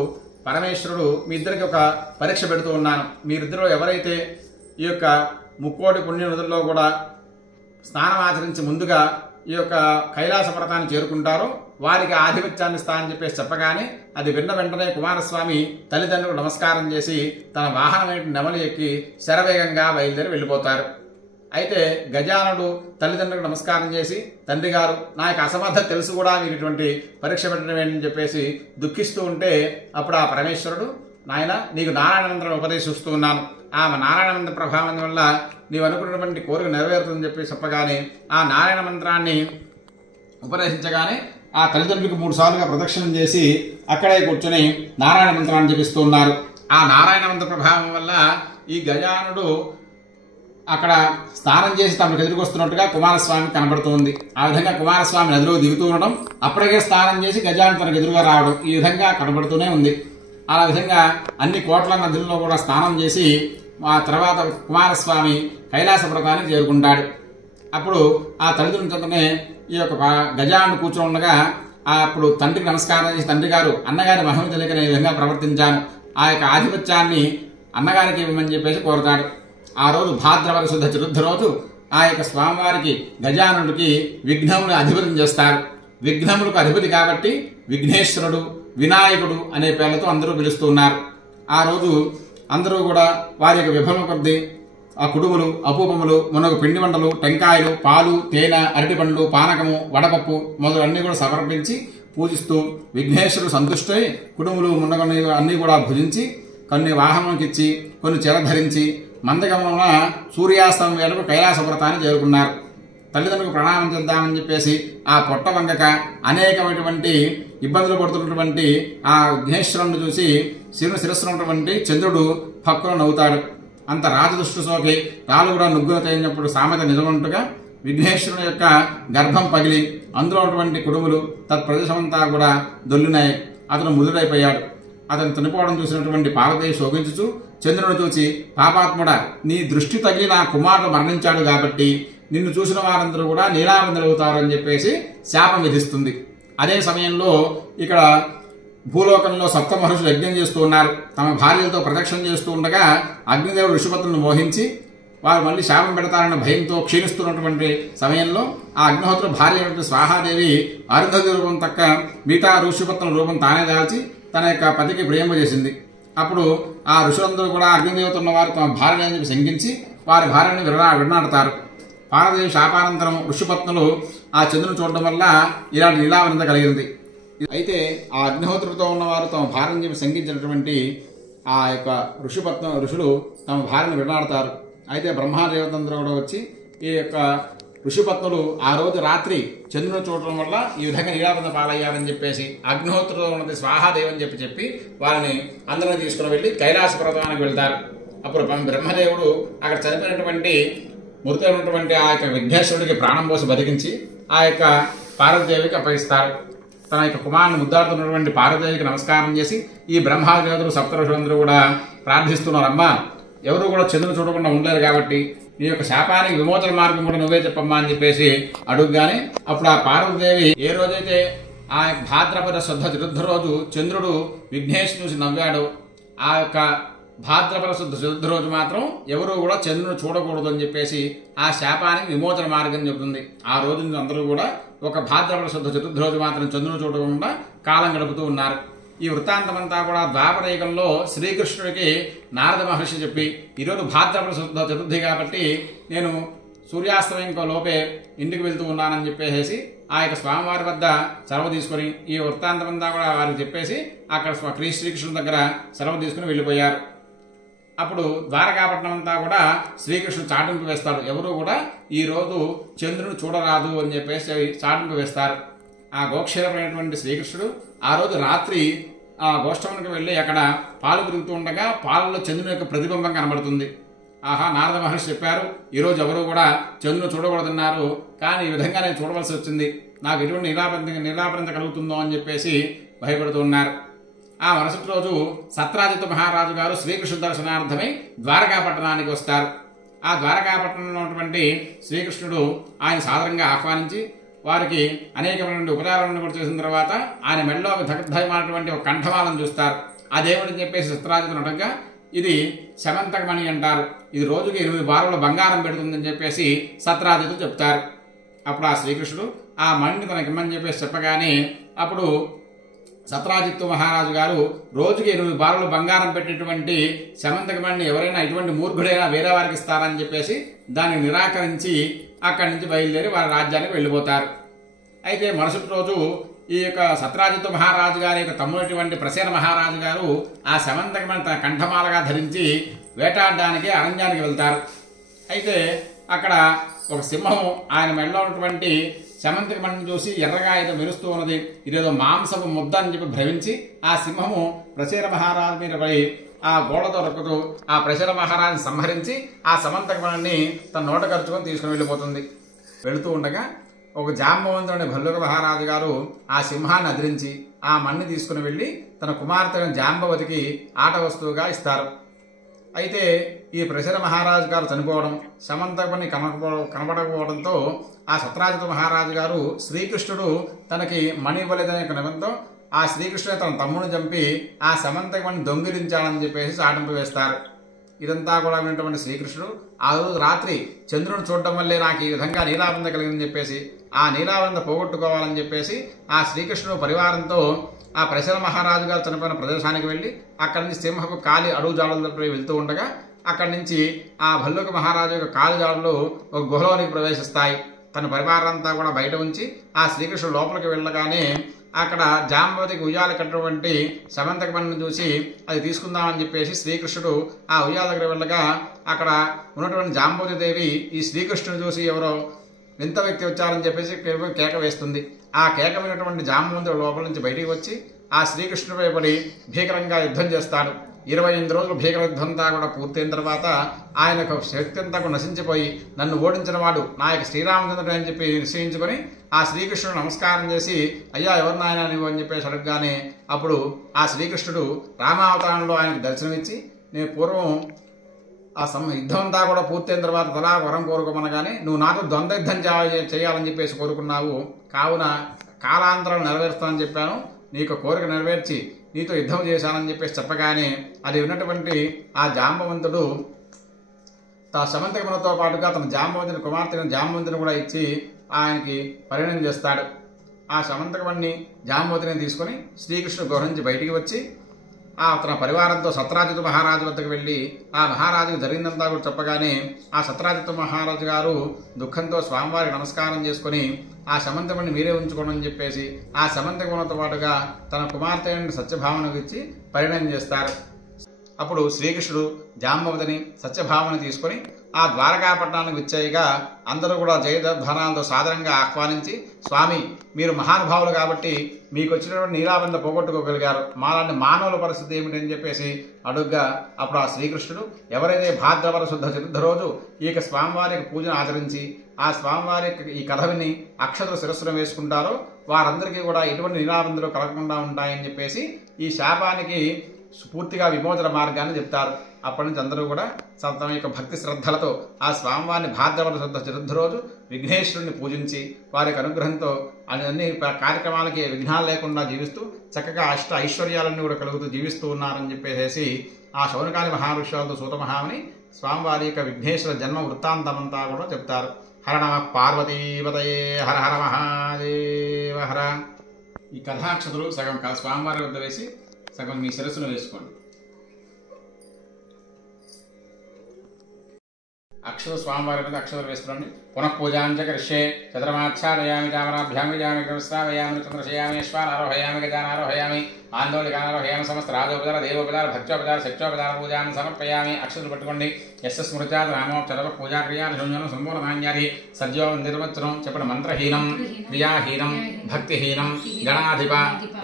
పరమేశ్వరుడు మీ ఇద్దరికి ఒక పరీక్ష పెడుతూ ఉన్నాను. మీరిద్దరూ ఎవరైతే ఈ యొక్క ముక్కోటి పుణ్య నదుల్లో కూడా స్నానం ఆచరించి ముందుగా ఈ యొక్క కైలాస పర్వతాన్ని చేరుకుంటారో వారికి ఆధిపత్యాన్ని ఇస్తా అని చెప్పేసి చెప్పగానే అది విన్న వెంటనే కుమారస్వామి తల్లిదండ్రులకు నమస్కారం చేసి తన వాహనమైన నెమలి ఎక్కి శరవేగంగా బయలుదేరి వెళ్ళిపోతారు. అయితే గజానుడు తల్లిదండ్రులకు నమస్కారం చేసి తండ్రి గారు నా యొక్క అసమర్థత తెలుసు కూడా మీరు ఇటువంటి పరీక్ష పెట్టడం ఏంటని చెప్పేసి దుఃఖిస్తూ ఉంటే అప్పుడు ఆ పరమేశ్వరుడు నాయన నీకు నారాయణ మంత్రం ఉపదేశిస్తూ ఉన్నాను. ఆ నారాయణ మంత్ర ప్రభావం వల్ల నీవు అనుకున్నటువంటి కోరిక నెరవేరుతుందని చెప్పి చెప్పగానే ఆ నారాయణ మంత్రాన్ని ఉపదేశించగానే ఆ తల్లిదండ్రులకు 3 సార్లుగా ప్రదక్షిణం చేసి అక్కడే కూర్చొని నారాయణ మంత్రాన్ని జపిస్తూ ఉన్నారు. ఆ నారాయణ మంత్ర ప్రభావం వల్ల ఈ గజానుడు అక్కడ స్నానం చేసి తమకు ఎదురుకొస్తున్నట్టుగా కుమారస్వామి కనబడుతుంది. ఆ విధంగా కుమారస్వామి నదిలో దిగుతూ ఉండడం, అప్పటికే స్నానం చేసి గజానుడు తనకు ఎదురుగా రావడం ఈ విధంగా కనబడుతూనే ఉంది. ఆ విధంగా అన్ని కోట్ల నదుల్లో కూడా స్నానం చేసి ఆ తర్వాత కుమారస్వామి కైలాస పర్వతానికి చేరుకుంటాడు. అప్పుడు ఆ తల్లిదండ్రుల చెంతనే ఈ యొక్క గజాన్ని కూర్చొని ఉండగా అప్పుడు తండ్రికి నమస్కారం చేసి, తండ్రి గారు అన్నగారి మహిమ తెలియక నేను ఈ విధంగా ప్రవర్తించాను, ఆ యొక్క ఆధిపత్యాన్ని అన్నగారికి ఇవ్వమని చెప్పేసి కోరుతాడు. ఆ రోజు భాద్రపద శుద్ధ చతుర్థ రోజు ఆ యొక్క స్వామివారికి గజానుడికి విఘ్నములు అధిపతి చేస్తారు. విఘ్నములకు అధిపతి కాబట్టి విఘ్నేశ్వరుడు, వినాయకుడు అనే పేర్లతో అందరూ పిలుస్తూ ఉన్నారు. ఆ రోజు అందరూ కూడా వారి యొక్క విఫలం కొద్దీ ఆ కుడుములు, అపూపములు, మునగు పిండి వంటలు, టెంకాయలు, పాలు, తేనె, అరటి పండ్లు, పానకము, వడపప్పు మొదలు అన్ని కూడా సమర్పించి పూజిస్తూ విఘ్నేశ్వరుడు సంతుష్టై కుడుములు, మునగని అన్ని కూడా భుజించి కొన్ని వాహనంకి ఇచ్చి కొన్ని ధరించి మందగమనమున సూర్యాస్తమం వేళకు కైలాస వ్రతాన్ని చేరుకున్నారు. తల్లిదండ్రులకు ప్రణామం చేద్దామని చెప్పేసి ఆ పొట్ట వంగక అనేకమైనటువంటి ఇబ్బందులు పడుతున్నటువంటి ఆ విఘ్నేశ్వరుని చూసి శిరస్సులో ఉన్నటువంటి చంద్రుడు పక్కన నవ్వుతాడు. అంత రాజదృష్టి సోకి రాళ్ళు కూడా నుగ్గులు తగినప్పుడు సామెత నిజమంటుగా విఘ్నేశ్వరుని యొక్క గర్భం పగిలి అందులో ఉన్నటువంటి కుడుములు తత్ప్రదేశమంతా కూడా దొల్లినాయి. అతను మృదుడైపోయాడు. అతను చనిపోవడం చూసినటువంటి పార్వతీదేవి శోకించుచు చంద్రుని చూసి, పాపాత్ముడా, నీ దృష్టి తగిలి నా కుమారుడు మరణించాడు కాబట్టి నిన్ను చూసిన వారందరూ కూడా నీలావంతులవుతారు అని చెప్పేసి శాపం విధిస్తుంది. అదే సమయంలో ఇక్కడ భూలోకంలో సప్త మహర్షులు యజ్ఞం చేస్తూ ఉన్నారు. తమ భార్యలతో ప్రదక్షిణ చేస్తూ ఉండగా అగ్నిదేవుడు ఋషిపత్రులను మోహించి వారు మళ్ళీ శాపం పెడతారన్న భయంతో క్షీణిస్తున్నటువంటి సమయంలో ఆ అగ్నిహోత్రుల భార్య అయినటువంటి స్వాహాదేవి అరుంధతి రూపం తక్క మిగతా ఋషిపత్రుల రూపం తానే దాల్చి తన యొక్క పతికి ప్రేమింపజేసింది. అప్పుడు ఆ ఋషులందరూ కూడా అగ్నిదేవత ఉన్నవారు తమ భార్యని చెప్పి శంకించి వారి భార్యని విడనాడతారు. పార్వదేవి శాపానంతరం ఋషిపత్నులు ఆ చంద్రుని చూడడం వల్ల ఇలాంటి లీలావనంద కలిగింది. అయితే ఆ అగ్నిహోత్రులతో ఉన్నవారు తమ భార్యని చెప్పి శంకించినటువంటి ఆ యొక్క ఋషులు తమ భార్యను విడనాడతారు. అయితే బ్రహ్మదేవతందరూ కూడా వచ్చి ఈ యొక్క ఋషిపత్నులు ఆ రోజు రాత్రి చంద్రుని చూడటం వల్ల ఈ విధంగా నీలాబంధ పాలయ్యారని చెప్పేసి అగ్నిహోత్రులో ఉన్నది స్వాహాదేవి అని చెప్పి వారిని అందరినీ తీసుకుని వెళ్ళి కైలాస పర్వతానికి వెళ్తారు. అప్పుడు బ్రహ్మదేవుడు అక్కడ చనిపోయినటువంటి మృతమైనటువంటి ఆ యొక్క విఘ్నేశ్వరుడికి ప్రాణం పోసి బతికించి ఆ యొక్క పార్వతీదేవికి అప్పగిస్తారు. తన యొక్క కుమారుని ముద్దాడుతున్నటువంటి పార్వతీదేవికి నమస్కారం చేసి ఈ బ్రహ్మాదేవులు సప్తఋషులందరూ కూడా ప్రార్థిస్తున్నారు, అమ్మా ఎవరు కూడా చంద్రుని చూడకుండా ఉండలేరు కాబట్టి నీ యొక్క శాపానికి విమోచన మార్గం కూడా నువ్వే చెప్పమ్మా అని చెప్పేసి అడుగుగానే అప్పుడు ఆ పార్వతీదేవి ఏ రోజైతే ఆ భాద్రపద శుద్ధ చతుర్థ రోజు చంద్రుడు విఘ్నేశ్వరుని చూసి నవ్వాడు, ఆ యొక్క భాద్రపద శుద్ధ చతుర్థ రోజు మాత్రం ఎవరు కూడా చంద్రుని చూడకూడదు అని చెప్పేసి ఆ శాపానికి విమోచన మార్గం చెబుతుంది. ఆ రోజు అందరూ కూడా ఒక భాద్రపద శుద్ధ చతుర్థ రోజు మాత్రం చంద్రుని చూడకుండా కాలం గడుపుతూ ఉన్నారు. ఈ వృత్తాంతమంతా కూడా ద్వాపరయుగంలో శ్రీకృష్ణుడికి నారద మహర్షి చెప్పి, ఈరోజు భాద్రపద శుద్ధ చతుర్థి కాబట్టి నేను సూర్యాస్తమయం లోపే ఇంటికి వెళ్తూ ఉన్నానని చెప్పేసి ఆ యొక్క స్వామివారి వద్ద సెలవు తీసుకుని ఈ వృత్తాంతమంతా కూడా వారికి చెప్పేసి అక్కడ శ్రీకృష్ణుడి దగ్గర సెలవు తీసుకుని వెళ్ళిపోయారు. అప్పుడు ద్వారకాపట్నం అంతా కూడా శ్రీకృష్ణుడు చాటింపు వేస్తాడు. ఎవరు కూడా ఈ రోజు చంద్రుని చూడరాదు అని చెప్పేసి చాటింపు వేస్తారు. ఆ గోక్షేరమైనటువంటి శ్రీకృష్ణుడు ఆ రోజు రాత్రి ఆ గోష్ఠమునికి వెళ్ళి అక్కడ పాలు పెరుగుతూ ఉండగా పాలలో చంద్రుని యొక్క ప్రతిబింబం కనబడుతుంది. ఆహా, నారద మహర్షి చెప్పారు ఈరోజు ఎవరు కూడా చంద్రుని చూడకూడదన్నారు, కానీ ఈ విధంగా నేను చూడవలసి వచ్చింది, నాకు ఎటువంటి నిరాపరించ కలుగుతుందో అని చెప్పేసి భయపడుతూ ఉన్నారు. ఆ మరుసటి రోజు సత్రాజిత్ మహారాజు గారు శ్రీకృష్ణ దర్శనార్థమై ద్వారకాపట్టణానికి వస్తారు. ఆ ద్వారకాపట్టణంలో ఉన్నటువంటి శ్రీకృష్ణుడు ఆయన సాదరంగా ఆహ్వానించి వారికి అనేకమైనటువంటి ఉపచారాలను కూడా చేసిన తర్వాత ఆయన మెడలో దగ్ధమైనటువంటి ఒక కంఠమాలను చూస్తారు. అదేమిటని చెప్పేసి సత్రాజితుడు అడగగా ఇది శమంతకమణి అంటారు, ఇది రోజుకి 8 బారుల బంగారం పెడుతుందని చెప్పేసి సత్రాజితుడు చెప్తారు. అప్పుడు ఆ శ్రీకృష్ణుడు ఆ మణిని తనకిమ్మని చెప్పేసి చెప్పగానే అప్పుడు సత్రాజిత్తు మహారాజు గారు రోజుకి 8 బారులు బంగారం పెట్టేటువంటి శమంతకమణిని ఎవరైనా ఇటువంటి మూర్ఖుడైనా వేరే వారికి ఇస్తారని చెప్పేసి దాన్ని నిరాకరించి అక్కడి నుంచి బయలుదేరి వారి రాజ్యానికి వెళ్ళిపోతారు. అయితే మరుసటి రోజు ఈ యొక్క సత్రాజిత్తు మహారాజు గారి యొక్క తమ్ముడటువంటి ప్రసేన మహారాజు గారు ఆ శమంతకమణి తన కంఠమాలగా ధరించి వేటాడడానికి అరణ్యానికి వెళ్తారు. అయితే అక్కడ ఒక సింహం ఆయన మెడలో ఉన్నటువంటి శమంతకమణిని చూసి ఎర్రగా ఏదో మెరుస్తూ ఉన్నది, ఇదేదో మాంసపు ముద్ద అని చెప్పి భ్రమించి ఆ సింహము ప్రసేన మహారాజు మీద పడి ఆ గోడతో రొక్కుతూ ఆ ప్రసేన మహారాజుని సంహరించి ఆ శమంతకమణిని తన నోట ఖర్చుకొని తీసుకుని వెళ్ళిపోతుంది. వెళుతూ ఉండగా ఒక జాంబవంతుడి భల్లుక మహారాజు గారు ఆ సింహాన్ని అదిరించి ఆ మణిని తీసుకుని వెళ్ళి తన కుమార్తె జాంబవతికి ఆట వస్తువుగా ఇస్తారు. అయితే ఈ ప్రసర మహారాజు గారు చనిపోవడం, సమంతకమణి కనబడకపోవడంతో ఆ సత్రాజిత మహారాజు గారు శ్రీకృష్ణుడు తనకి మణి ఇవ్వలేదనే నిబంధనతో ఆ శ్రీకృష్ణుడు తన తమ్ముడిని చంపి ఆ సమంతకమణి దొంగిలించాడని చెప్పేసి చాటింపు వేస్తారు. ఇదంతా కూడా విన్నటువంటి శ్రీకృష్ణుడు ఆ రోజు రాత్రి చంద్రుని చూడడం వల్లే నాకు ఈ విధంగా నీలాబంధ కలిగిందని చెప్పేసి ఆ నీలాబంధ పోగొట్టుకోవాలని చెప్పేసి ఆ శ్రీకృష్ణుడు పరివారంతో ఆ ప్రసర మహారాజు గారు చనిపోయిన ప్రదేశానికి వెళ్ళి అక్కడి నుంచి సింహపు కాలి అడుగు జాడలపై వెళ్తూ ఉండగా అక్కడి నుంచి ఆ భల్లుక మహారాజు యొక్క కాలి జాడలు ఒక గుహలోనికి ప్రవేశిస్తాయి. తన పరివారంతా కూడా బయట ఉంచి ఆ శ్రీకృష్ణుడు లోపలికి వెళ్ళగానే అక్కడ జాంబవతికి ఉయ్యాల కట్టినటువంటి సమంతకమణిని చూసి అది తీసుకుందామని చెప్పేసి శ్రీకృష్ణుడు ఆ ఉయ్యాల దగ్గర వెళ్ళగా అక్కడ ఉన్నటువంటి జాంబవతి దేవి ఈ శ్రీకృష్ణుడు చూసి ఎవరో వింత వ్యక్తి వచ్చారని చెప్పేసి కేక వేస్తుంది. ఆ కేక వినటువంటి జాంబవంతుడు లోపల నుంచి బయటికి వచ్చి ఆ శ్రీకృష్ణుడిపై పడి భీకరంగా యుద్ధం చేస్తాడు. 28 రోజులు భీకర యుద్ధంతా కూడా పూర్తయిన తర్వాత ఆయన శక్తి అంతా కూడా నశించిపోయి నన్ను ఓడించిన వాడు నా యొక్క శ్రీరామచంద్రుడు అని చెప్పి నిశ్చయించుకొని ఆ శ్రీకృష్ణుడు నమస్కారం చేసి అయ్యా ఎవరు నాయన నువ్వు అని చెప్పేసి అడగగానే అప్పుడు ఆ శ్రీకృష్ణుడు రామావతారంలో ఆయనకు దర్శనమిచ్చి నేను పూర్వం ఆ యుద్ధం అంతా కూడా పూర్తయిన తర్వాత తలా వరం కోరుకోమనగానే నువ్వు నాతో ద్వంద్వ యుద్ధం చేయాలని చెప్పేసి కోరుకున్నావు, కావున కాలాంతరం నెరవేరుస్తానని చెప్పాను, నీకు కోరిక నెరవేర్చి నీతో యుద్ధం చేశానని చెప్పేసి చెప్పగానే అది విన్నటువంటి ఆ జాంబవంతుడు సమంతకమణితో పాటుగా తన జాంబవంతుని కుమార్తెను జాంబవంతుని కూడా ఇచ్చి ఆయనకి పరిణయం చేస్తాడు. ఆ సమంతకమణిని జాంబవతిని తీసుకొని శ్రీకృష్ణుడు గుహ నుంచి బయటికి వచ్చి తన పరివారంతో సత్రాజిత మహారాజు వద్దకు వెళ్ళి ఆ మహారాజుకు జరిగిందంతా కూడా చెప్పగానే ఆ సత్రాజిత మహారాజు గారు దుఃఖంతో స్వామివారికి నమస్కారం చేసుకుని ఆ సమంతకమణిని మీరే ఉంచుకోమని చెప్పేసి ఆ సమంతకమణితో పాటుగా తన కుమార్తె సత్యభామను ఇచ్చి పరిణయం చేస్తారు. అప్పుడు శ్రీకృష్ణుడు జాంబవతిని సత్యభామని తీసుకొని ఆ ద్వారకాపట్నానికి విచ్చేయగా అందరూ కూడా జయధ్వానాలతో సాదరంగా ఆహ్వానించి స్వామి మీరు మహానుభావులు కాబట్టి మీకు వచ్చినటువంటి నీలాబంధ పోగొట్టుకోగలిగారు, మాలాంటి మానవుల పరిస్థితి ఏమిటని చెప్పేసి అడుగ్గా అప్పుడు ఆ శ్రీకృష్ణుడు ఎవరైతే భాద్రపద శుద్ధ చతుర్థ రోజు ఈ యొక్క స్వామివారి పూజను ఆచరించి ఆ స్వామివారి ఈ కథ విని అక్షతలు శిరస్సును వేసుకుంటారో వారందరికీ కూడా ఎటువంటి నీలాబంధలు కలగకుండా ఉంటాయని చెప్పేసి ఈ శాపానికి పూర్తిగా విమోచన మార్గాన్ని చెప్తారు. అప్పటి నుంచి అందరూ కూడా తమ యొక్క భక్తి శ్రద్ధలతో ఆ స్వామివారిని భాద్రపద శుద్ధ చతుర్థ రోజు విఘ్నేశ్వరుని పూజించి వారి యొక్క అనుగ్రహంతో అన్ని కార్యక్రమాలకి విఘ్నాలు లేకుండా జీవిస్తూ చక్కగా ఐశ్వర్యాలన్నీ కూడా కలుగుతూ జీవిస్తూ ఉన్నారని చెప్పేసి ఆ శౌనకాది మహావృషాలతో సూతమహాముని స్వామివారి యొక్క విఘ్నేశ్వర జన్మ వృత్తాంతమంతా కూడా చెప్తారు. హర నమ పార్వతీపతయే హర హర మహాదేవ హర. ఈ కథాక్షతులు సగం స్వామివారి వద్ద వేసి సగం మీ శిరస్సును వేసుకోండి. అక్షర స్వామివారి మీద అక్షరాలు వేసుకోండి. పునఃపూజాంచ కరిష్యే చంద్రమాచ్ఛాదయామి చామరాభ్యామి జామి విశ్రావయామి చంద్రశయామి అశ్వానారోహయామి గజానారోహయామి ఆందోళికానారోహయామి సమస్త రాజోపచార దేవోపచార భక్త్యోపచార శక్త్యోపచార పూజాన్ని సమర్పయామి. అక్షరాలు పట్టుకోండి. యశ స్మృత్యాత్ రామోపచర పూజా క్రియానుశంజనం సంపూర్ణమాన్యాది సద్యో నిర్వచనం చెప్పడం మంత్రహీనం క్రియాహీనం భక్తిహీనం గణాధిప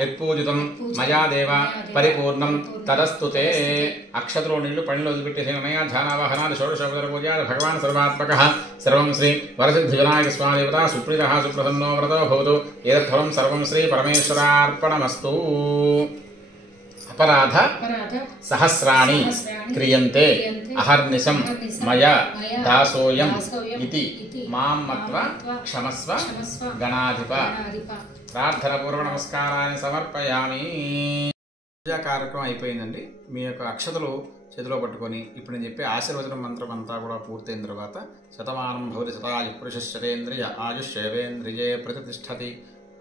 యత్పూజితం మయా దేవ పరిపూర్ణం తదస్తుతే. అక్షతలో నీళ్లు పనిలో వదిలిపెట్టేసిన నయా ధ్యానావాహనాలు షోడశోపచార పూజా భగవాన్ సర్వాత్మక సర్వం శ్రీ వరసిద్ధివినాయక స్వామి దేవత సుప్రీత సుప్రసన్నో వ్రతో భవతు ఏతత్ఫలం సర్వం శ్రీ పరమేశ్వరార్పణమస్తు. అపరాధ సహస్రాణి క్రియంతే అహర్నిశం మయా దాసోయం ఇతి మాం మత్వ క్షమస్వ గణాధిప. ప్రార్థన పూర్వ నమస్కారాన్ని సమర్పయామి. పూజా కార్యక్రమం అయిపోయిందండి. మీ యొక్క అక్షతలు చేతిలో పట్టుకొని ఇప్పుడు నేను చెప్పే ఆశీర్వచన మంత్రం అంతా కూడా పూర్తయిన తర్వాత శతమానం భవతి శతాయు పురుషశ్చరేంద్రియ ఆయుష్యేవేంద్రియే ప్రతిష్టతి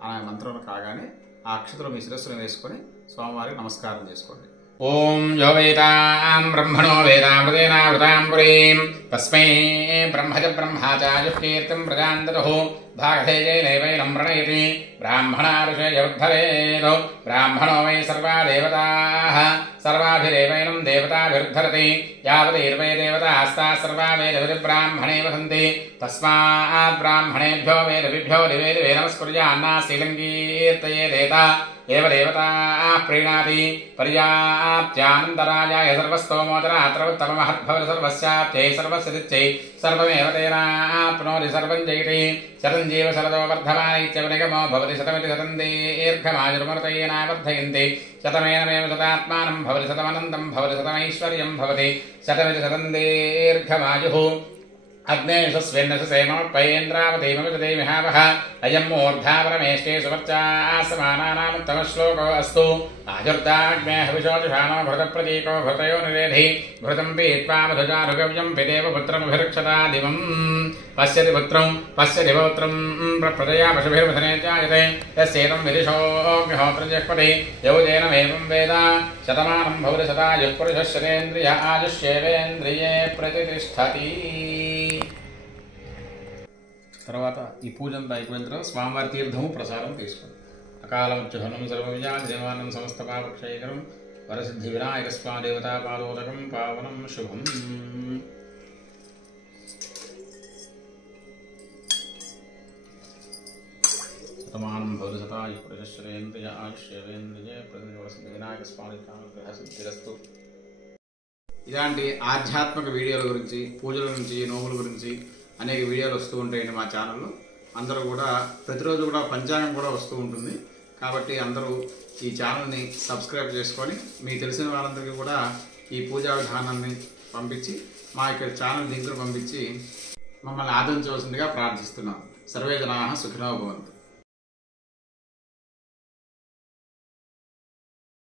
అనే మంత్రం కాగానే ఆ అక్షతలు మీ శిరస్సును వేసుకొని స్వామివారికి నమస్కారం చేసుకోండి. ఓం యో వేదాం బ్రహ్మణో వేదామృతేనావృతాం పురీం తస్మై బ్రహ్మజ బ్రహ్మాచార్యకీర్తిం ప్రజాంతతో భాగధేయైనైవైనం ప్రణయతి బ్రాహ్మణా ఋషయవద్ధవేదో బ్రాహ్మణో వై సర్వా దేవతాః సర్వాభిరేవైనం దేవతాభిర్ధరతి యావదైర్వై దేవతాస్తా సర్వా వేదవిధి బ్రాహ్మణే వసంతి తస్మాత్ బ్రాహ్మణేభ్యో వేదవిభ్యో దివే దివే నమస్కృత్యాన్నా శీలం కీర్తయేదేత ఏవ దేవతాః ప్రీణాతి పర్యాప్త్యానంతరాయాయ సర్వస్తోమోదరాత్రవత్తమహద్భవతి సర్వస్యాప్త్యై సర్వస్యదిత్యై सर्वमेव तेनाप्नोति सर्वं जयति शतञ्जीव शरदो वर्धमान इत्यवनिगमो भवति शतमिति शतं दीर्घमायुर्मृतयेनावर्धयन्ति शतमेनमेव शतात्मानं भवति शतमनन्तं भवति शतमैश्वर्यं भवति शतमिति शतं दीर्घमायुः अग्नेशस्वेन्नसेमपयेन्द्रावतीमविदते मिहावः अयं मूर्धावरमेष्टे सुवर्चासमानानामुत्तमश्लोको अस्तु आजुर्दाग्ने हविषोजुषाणो भृतप्रतीको भृतयो निरेधि भृतं पीत्वा मधुजारुगव्यं पितेव पुत्रमभिरक्षता दिवम् पश्यति पुत्रं पश्यति पौत्रं प्रप्रजया पशुभिर्वसने जायते यस्येतं विदिशोऽग्निहोत्रं जह्पति यौजेनमेवं वेद शतमानं भवति शतायुः पुरुषः शतेन्द्रिय आयुष्येवेन्द्रिये प्रतिष्ठति। తర్వాత ఈ పూజ అంతా అయిపోయిన తర్వాత స్వామివారి తీర్థము ప్రసాదం తీసుకోండి. అకాలమత్యుహనం సర్వవిజయాధిమానం సమస్త పాపక్షయకరం వరసిద్ధి వినాయక స్వామి దేవతా పాదోదకం పావనం శుభం. శతమానం భవతి శతాయుః పురుషः శతేంద్రియ ఆయుష్యేవేంద్రియే వరసిద్ధి వినాయక స్వామి సిద్ధిరస్తు. ఇలాంటి ఆధ్యాత్మిక వీడియోల గురించి, పూజల గురించి, నోముల గురించి అనేక వీడియోలు వస్తూ ఉంటాయండి మా ఛానల్లో. అందరూ కూడా ప్రతిరోజు కూడా పంచాంగం కూడా వస్తూ ఉంటుంది. కాబట్టి అందరూ ఈ ఛానల్ని సబ్స్క్రైబ్ చేసుకొని మీకు తెలిసిన వాళ్ళందరికీ కూడా ఈ పూజా విధానాన్ని పంపించి మా యొక్క ఛానల్ లింకులు పంపించి మమ్మల్ని ఆదరించవలసిందిగా ప్రార్థిస్తున్నాం. సర్వే జనాః సుఖినో భవంతు.